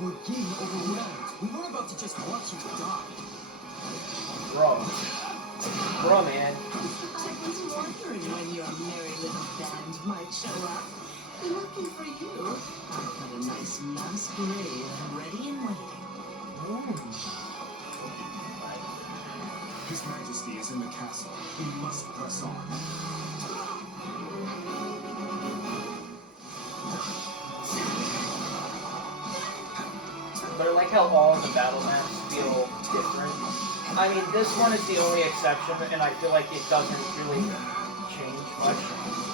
We're getting overwhelmed. We weren't about to just watch you die. Bro, man. I was wondering when your merry little band might show up. Looking for you. I've got a nice masquerade ready and waiting. His Majesty is in the castle. We must press on. But I like how all of the battle maps feel different. I mean, this one is the only exception, and I feel like it doesn't really change much.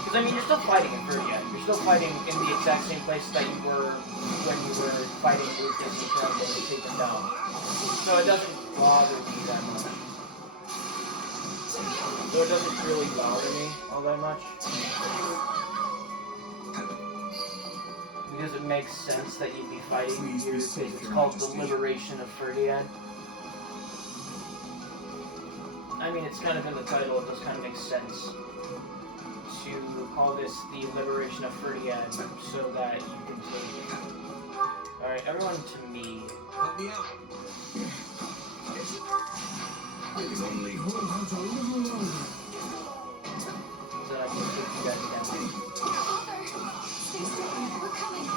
Because, I mean, you're still fighting in Verdia. You're still fighting in the exact same place that you were when you were fighting Lucas and trying to take them down. So it doesn't bother me that much. So it doesn't really bother me all that much. Because it makes sense that you'd be fighting here, because it's called the Liberation of Ferdiad. I mean, it's kind of in the title, it does kind of make sense to call this the Liberation of Ferdiad, so that you can take... Alright, everyone to me. Help me out. I can only hold out a little longer. So that I can take you guys down. Father! Stay still. We're coming.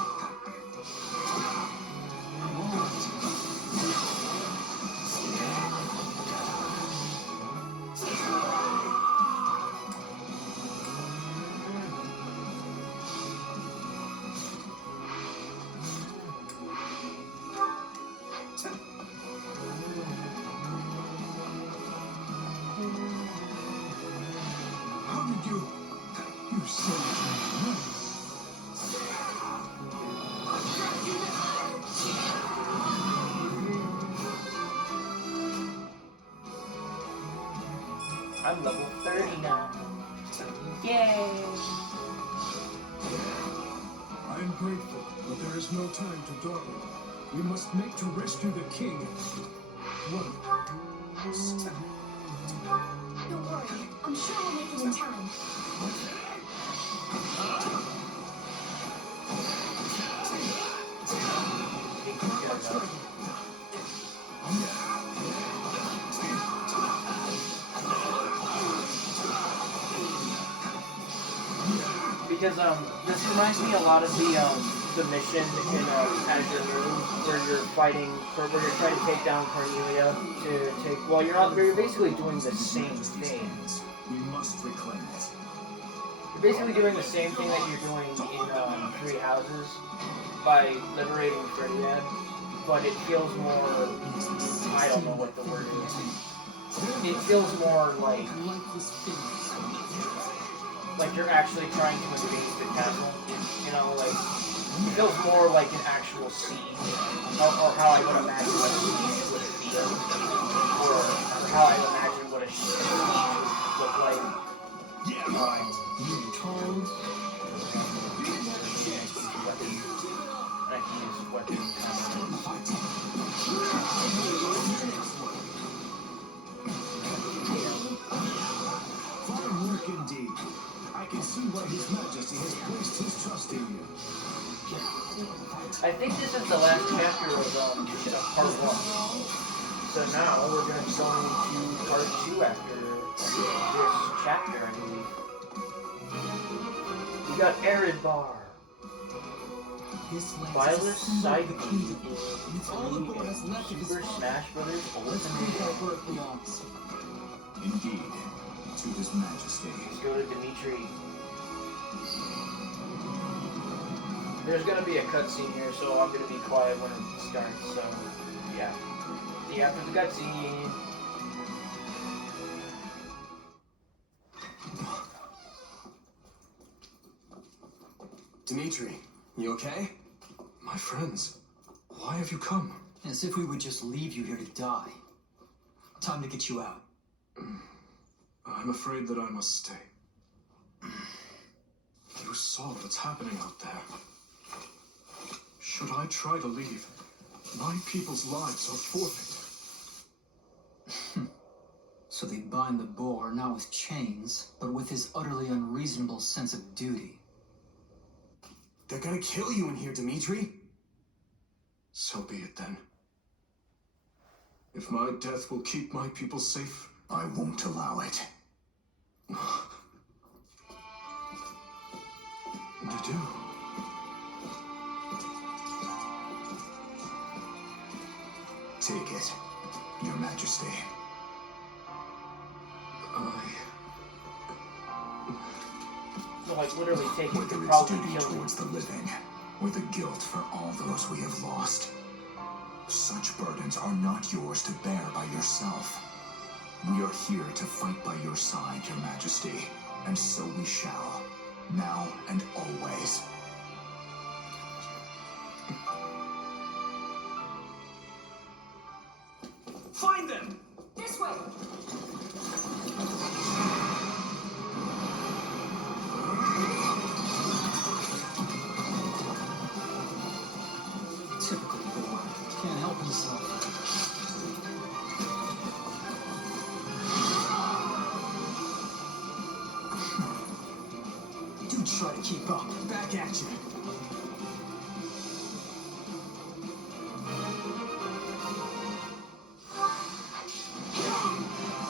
How did you... You're so nice. I'm level 30 now. Yay! I am grateful, but there is no time to dawdle. We must make to rescue the king. One. Don't worry. I'm sure we'll make it in time. Take these guys out. Because this reminds me a lot of the mission in Azure Moon, where you're fighting, where you're trying to take down Cornelia to take. Well, you're basically doing the same thing. We must reclaim it. You're basically doing the same thing that you're doing in Three Houses by liberating Ferdiad, but it feels more. I don't know what the word is. It feels more like you're actually trying to invade the castle. You know, like It feels more like an actual siege, or how I would imagine what a siege would feel, or how I imagine what a siege would look like. You told? And I can use weapons Fine work indeed. I can see why His Majesty has placed his trust in you. I think this is the last chapter of part 1. So now we're going to be going into part 2 after this chapter, I believe. We got Eridbar. This land Violet is a symbol of the Sidebeam kingdom. is All the new boy has in left of his Super father. Smash Bros. Let's prove Ultimate. our work belongs. Indeed, to His Majesty. Let's go to Dimitri. There's gonna be a cutscene here, so I'm gonna be quiet when it starts. So, yeah. See you after the cutscene. Dimitri, you okay? My friends, why have you come? As if we would just leave you here to die. Time to get you out. I'm afraid that I must stay. You saw what's happening out there. Should I try to leave, my people's lives are forfeit. So they bind the boar, not with chains, but with his utterly unreasonable sense of duty. They're gonna kill you in here, Dimitri. So be it then. If my death will keep my people safe, I won't allow it. you do. Take it, Your Majesty. So, like, literally take it Whether to it's probably duty kill you. towards the living, or the guilt for all those we have lost, such burdens are not yours to bear by yourself. We are here to fight by your side, Your Majesty, and so we shall, now and always. Find them! This way! Typical boar. Can't help himself. Do try to keep up. Back at you.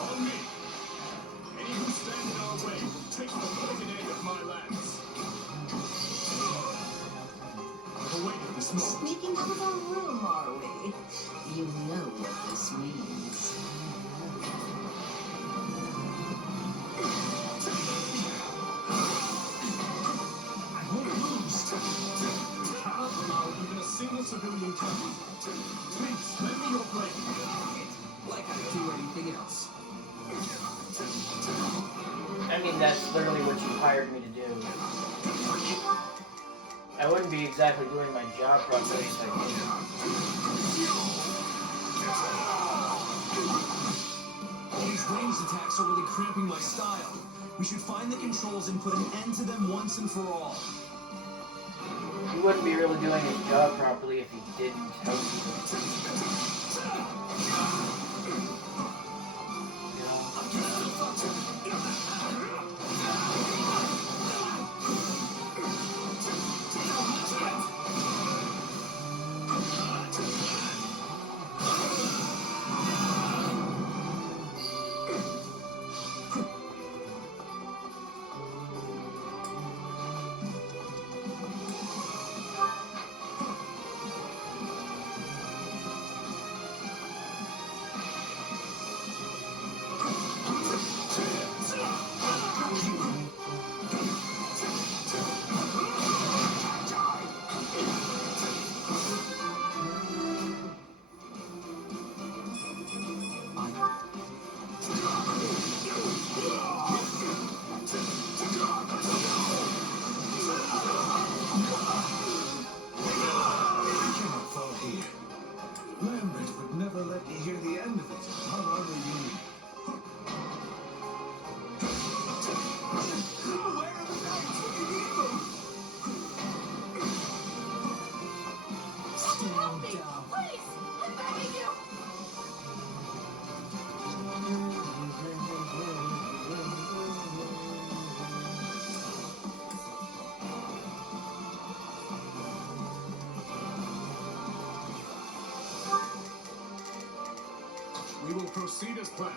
On me! Any who stand in our way will take the poison end of my lance. I've awaited this moment. Sneaking through the room, are we? You know what this means. I won't lose. Cannot allow even a single civilian coming. Please, lend me your blade. Like I do anything else. I mean, that's literally what you hired me to do. I wouldn't be exactly doing my job properly if I didn't. All these ranged attacks are really cramping my style. We should find the controls and put an end to them once and for all. He wouldn't be really doing his job properly if he didn't help people. Lambert would never let me hear the end of it on our reunion. Where are the knights when you need them? Someone help me! down. Please! I'm begging you! We will proceed as planned.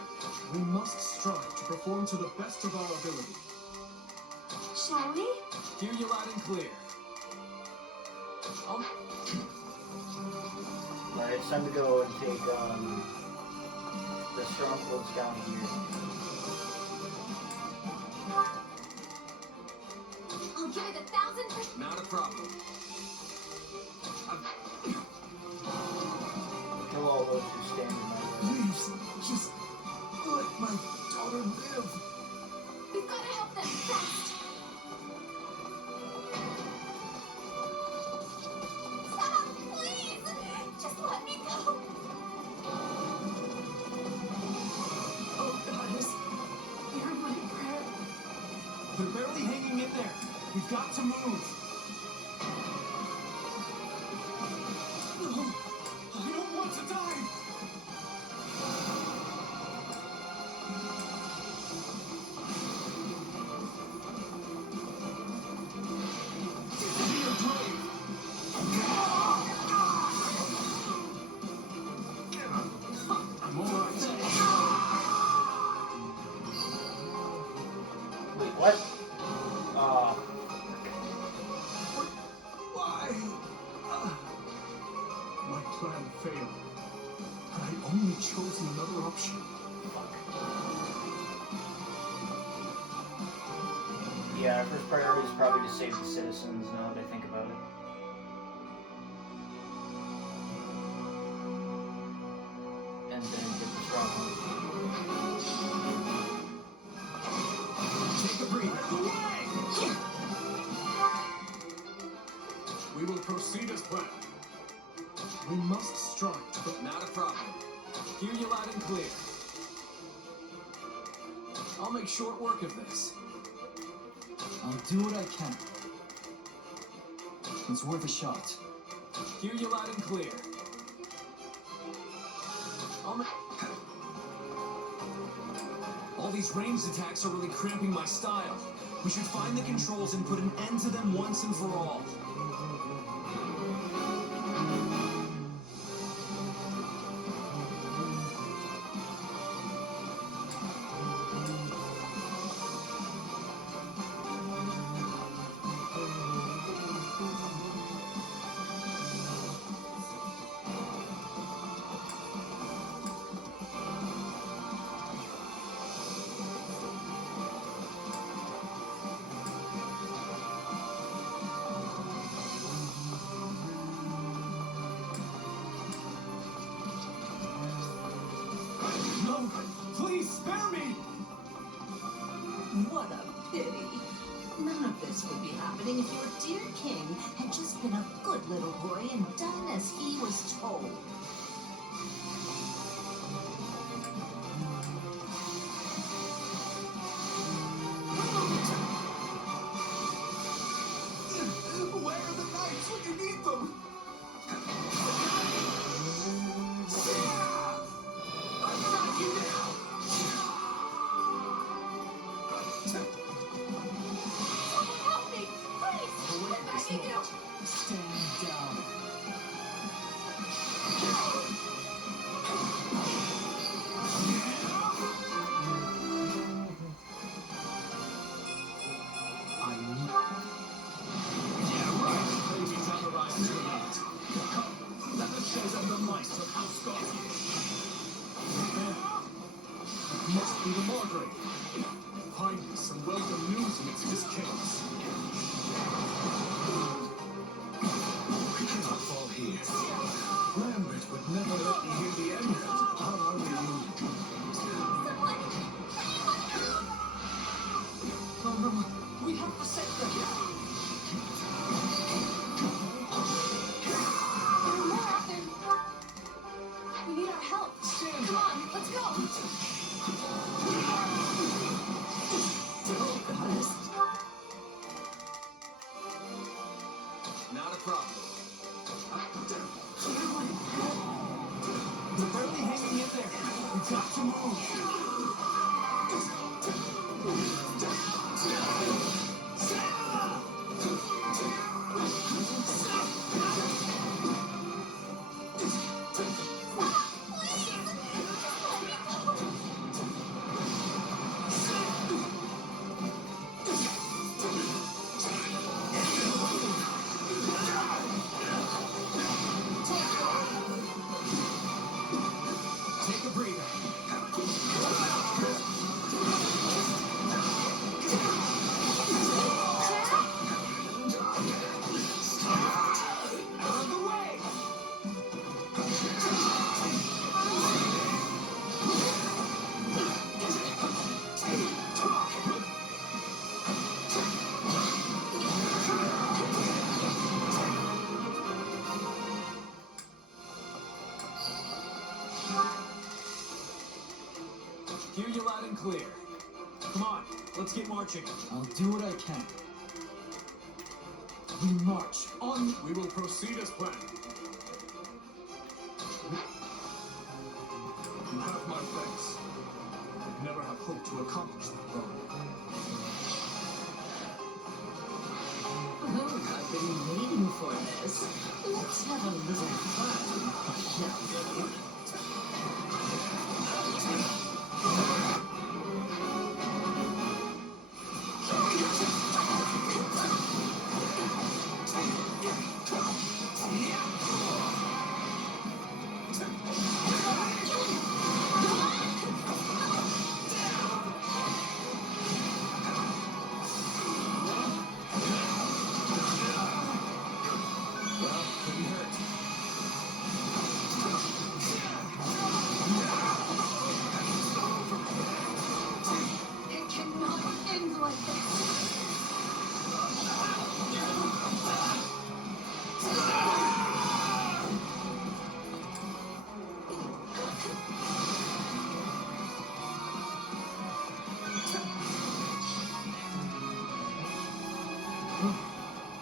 We must strive to perform to the best of our ability. Shall we? Hear you loud and clear. Oh, Alright, it's time to go and take the strongholds down here. I'll give it 1,000%. Not a problem. Kill all those who stand in my way. Please, just let my daughter live. We've got to help them fast. Stop, please! Just let me go. Oh, goddess, hear my prayer. they're barely hanging in there. We've got to move. No, I don't want to die. Disappear, brave. I'm all right. Wait, what? Why? My plan failed. Had I only chosen another option. Yeah, our first priority is probably to save the citizens now that I think about it. And then get the strongholds. Take a breather. We will proceed as planned. We must strive to the... Not a problem. Hear you loud and clear. I'll make short work of this. I'll do what I can. It's worth a shot. Hear you loud and clear. I'll make... All these ranged attacks are really cramping my style. We should find the controls and put an end to them once and for all. No! Please spare me! What a pity. None of this would be happening if your dear king had just been a good little boy and done as he was told. Where are the knights when you need them? I've got you now! Someone help me! Please! Away I'm this begging you! moment. Stand down. I need... Yeah, right. Baby terrorizes the night. Come, let us show them the might of House Gautier. It must be the Margrave. Find me some welcome news amidst this chaos. We cannot fall here. Lambert would never let me hear the end of it on our reunion. Someone! Oh no! We have to save them! There are more of them! Hear you loud and clear. Come on, let's get marching. I'll do what I can. We march on. We will proceed as planned. You have my thanks. I'd never have hoped to accomplish that goal. Oh, I've been waiting for this. Let's have a little fun, shall we? It cannot end like this.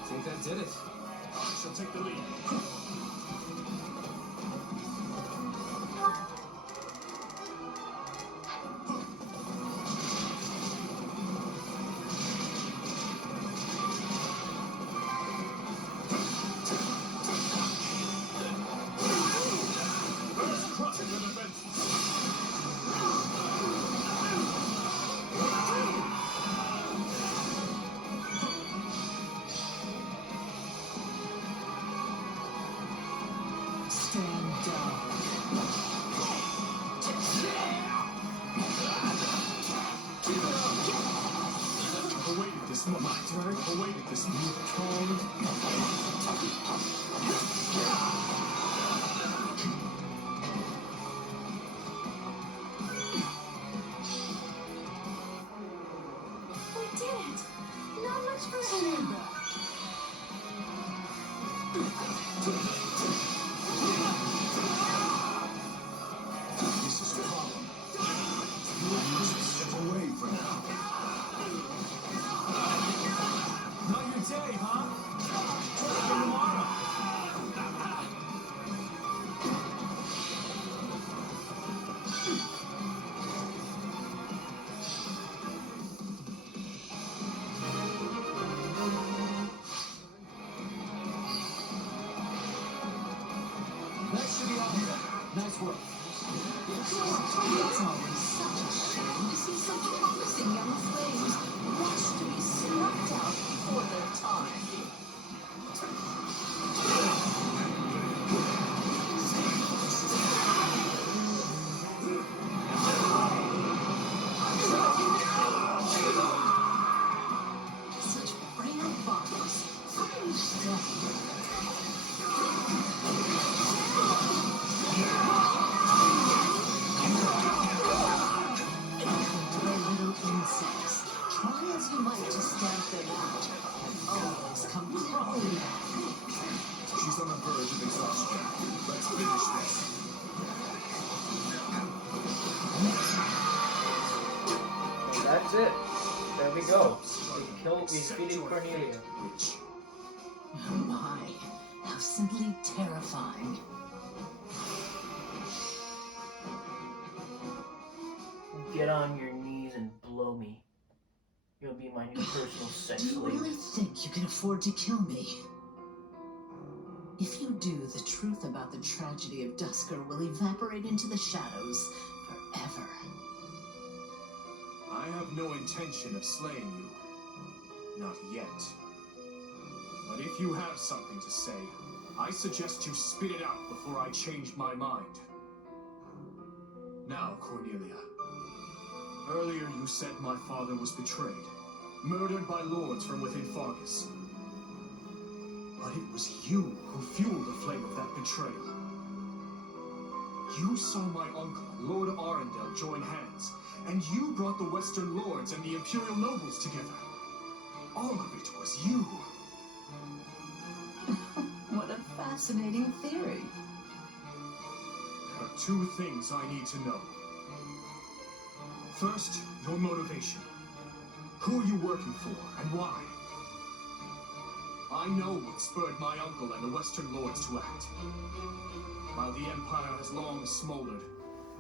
Think that did it. I shall take the lead. First try with a vengeance. Stand down. I've awaited this moment. I've awaited this moment. We did it. Not much further. This is a problem. You must step away for now. Not your day, huh? Try again tomorrow. That should be all. Nice work. It's always such a shame to see such promising young slaves rushed to be snuffed out before their time. Such frail bodies. Poor little insects. Try as you might to stamp them out, they always come crawling back. She's on the verge of exhaustion. Let's finish this. And that's it. There we go. We defeated Cornelia. Oh my, how simply terrifying. Get on your knees and blow me. You'll be my new personal sex Do you slave. really think you can afford to kill me? If you do, the truth about the tragedy of Dusker will evaporate into the shadows forever. I have no intention of slaying you. Not yet. But if you have something to say, I suggest you spit it out before I change my mind. Now, Cornelia. Earlier you said my father was betrayed, murdered by lords from within Fargus. But it was you who fueled the flame of that betrayal. You saw my uncle, Lord Arundel, join hands, and you brought the Western Lords and the Imperial nobles together. All of it was you. What a fascinating theory. There are two things I need to know. First, your motivation. Who are you working for, and why? I know what spurred my uncle and the Western Lords to act. While the Empire has long smoldered,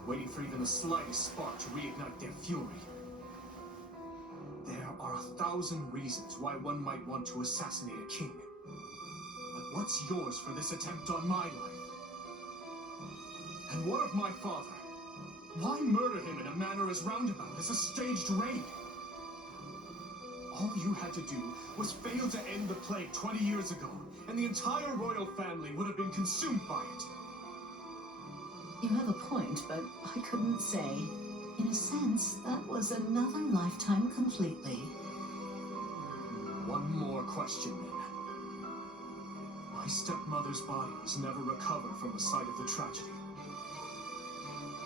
waiting for even the slightest spark to reignite their fury. There are 1,000 reasons why one might want to assassinate a king. But what's yours for this attempt on my life? And what of my father? Why murder him in a manner as roundabout as a staged raid? All you had to do was fail to end the plague 20 years ago, and the entire royal family would have been consumed by it. You have a point, but I couldn't say. In a sense, that was another lifetime completely. One more question, then. My stepmother's body was never recovered from the site of the tragedy.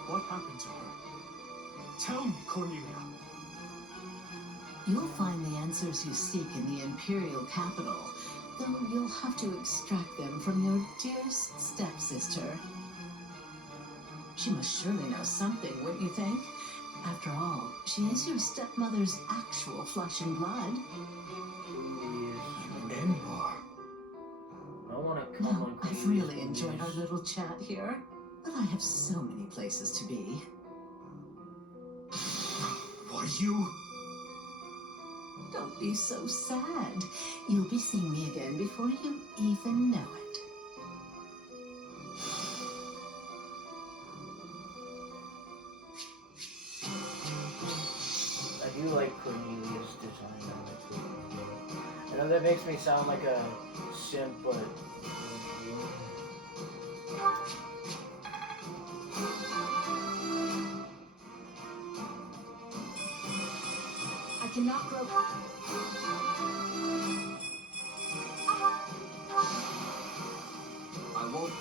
What happened to her? Tell me, Cornelia. You'll find the answers you seek in the Imperial capital, though you'll have to extract them from your dearest stepsister. She must surely know something, wouldn't you think? After all, she is your stepmother's actual flesh and blood. Enbar. I want to come No, on. I've really enjoyed our little chat here, but I have so many places to be. Why, you... Don't be so sad. You'll be seeing me again before you even know it. I do like Cornelia's design on it too. I know that makes me sound like a simp, but I cannot grow. I won't...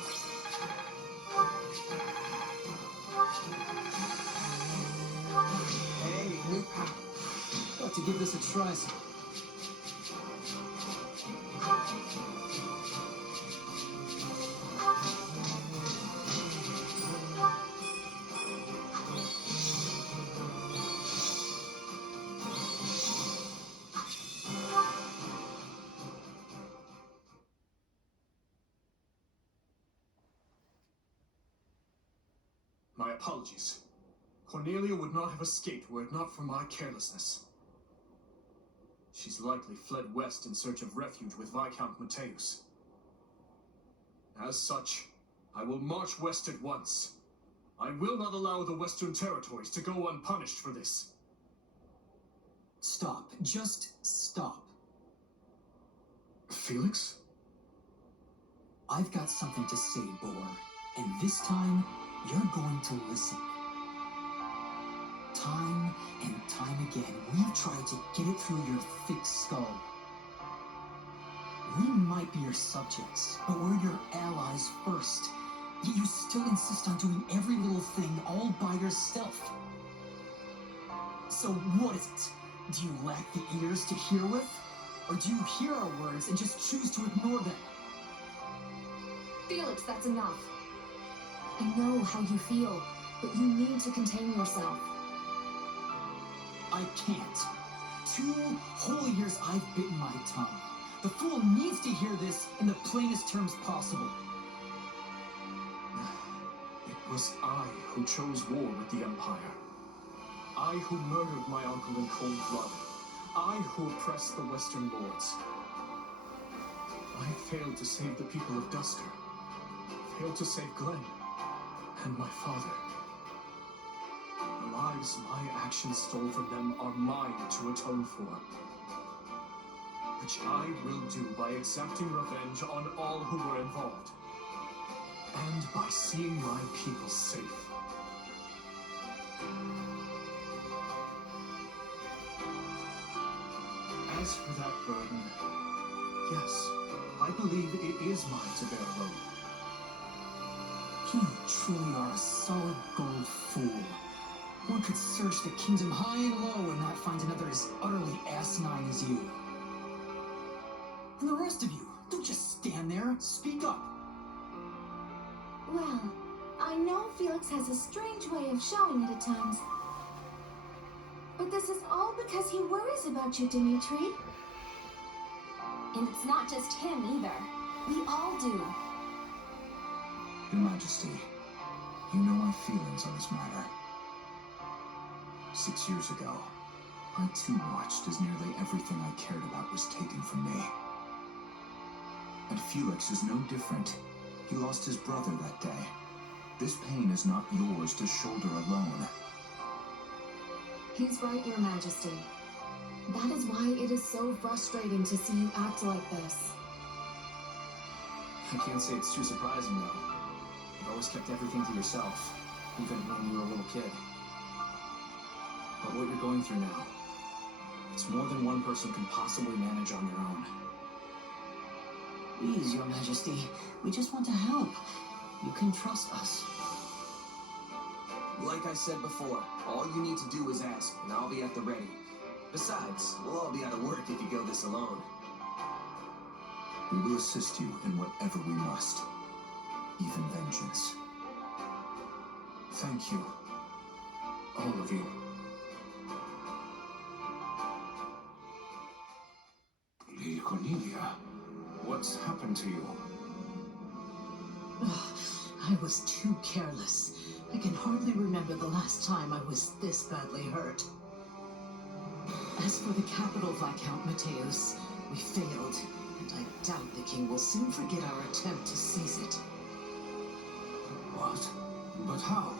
Hey, got to give this a try. My apologies. Cornelia would not have escaped were it not for my carelessness. She's likely fled west in search of refuge with Viscount Mateus. As such, I will march west at once. I will not allow the Western territories to go unpunished for this. Stop. Just stop. Felix? I've got something to say, Boar. And this time, you're going to listen. Time and time again, we've tried to get it through your thick skull. We might be your subjects, but we're your allies first. Yet you still insist on doing every little thing all by yourself. So what is it? Do you lack the ears to hear with? Or do you hear our words and just choose to ignore them? Felix, that's enough. I know how you feel, but you need to contain yourself. I can't. 2 whole years I've bitten my tongue. The fool needs to hear this in the plainest terms possible. It was I who chose war with the Empire. I who murdered my uncle in cold blood. I who oppressed the Western Lords. I failed to save the people of Dusker. Failed to save Glenn and my father. The lives my actions stole from them are mine to atone for. Which I will do by exacting revenge on all who were involved. And by seeing my people safe. As for that burden, yes, I believe it is mine to bear alone. You truly are a solid gold fool. One could search the kingdom high and low and not find another as utterly asinine as you. And the rest of you, don't just stand there. Speak up. Well, I know Felix has a strange way of showing it at times. But this is all because he worries about you, Dimitri. And it's not just him either. We all do. Your Majesty, you know my feelings on this matter. 6 years ago, I too watched as nearly everything I cared about was taken from me. And Felix is no different. He lost his brother that day. This pain is not yours to shoulder alone. He's right, Your Majesty. That is why it is so frustrating to see you act like this. I can't say it's too surprising, though. You've always kept everything to yourself, even when you were a little kid. But what you're going through now, it's more than one person can possibly manage on their own. Please, Your Majesty, we just want to help. You can trust us. Like I said before, all you need to do is ask, and I'll be at the ready. Besides, we'll all be out of work if you go this alone. We will assist you in whatever we must, even vengeance. Thank you. All of you. Lady Cornelia, what's happened to you? I was too careless. I can hardly remember the last time I was this badly hurt. As for the capital, Viscount Mateus, we failed, and I doubt the king will soon forget our attempt to seize it. What? But how?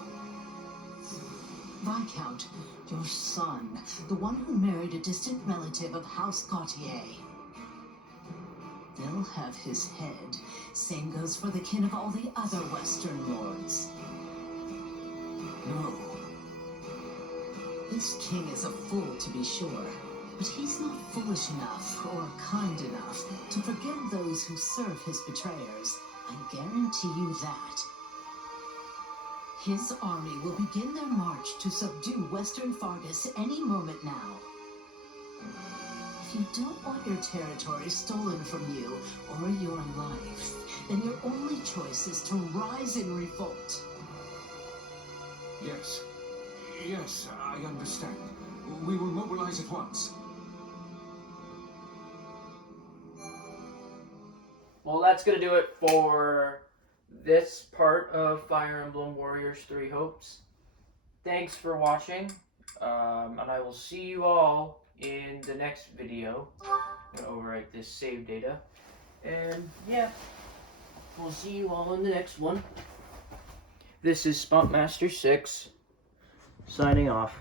Viscount, your son, the one who married a distant relative of House Gautier. They'll have his head. Same goes for the kin of all the other Western lords. No. This king is a fool, to be sure, but he's not foolish enough or kind enough to forgive those who serve his betrayers. I guarantee you that. His army will begin their march to subdue Western Fargus any moment now. If you don't want your territory stolen from you or your life, then your only choice is to rise in revolt. Yes. Yes, I understand. We will mobilize at once. Well, that's going to do it for this part of Fire Emblem Warriors 3 Hopes. Thanks for watching, and I will see you all in the next video. I'm going to overwrite this save data, and yeah, we'll see you all in the next one. This is Spunkmaster 6, signing off.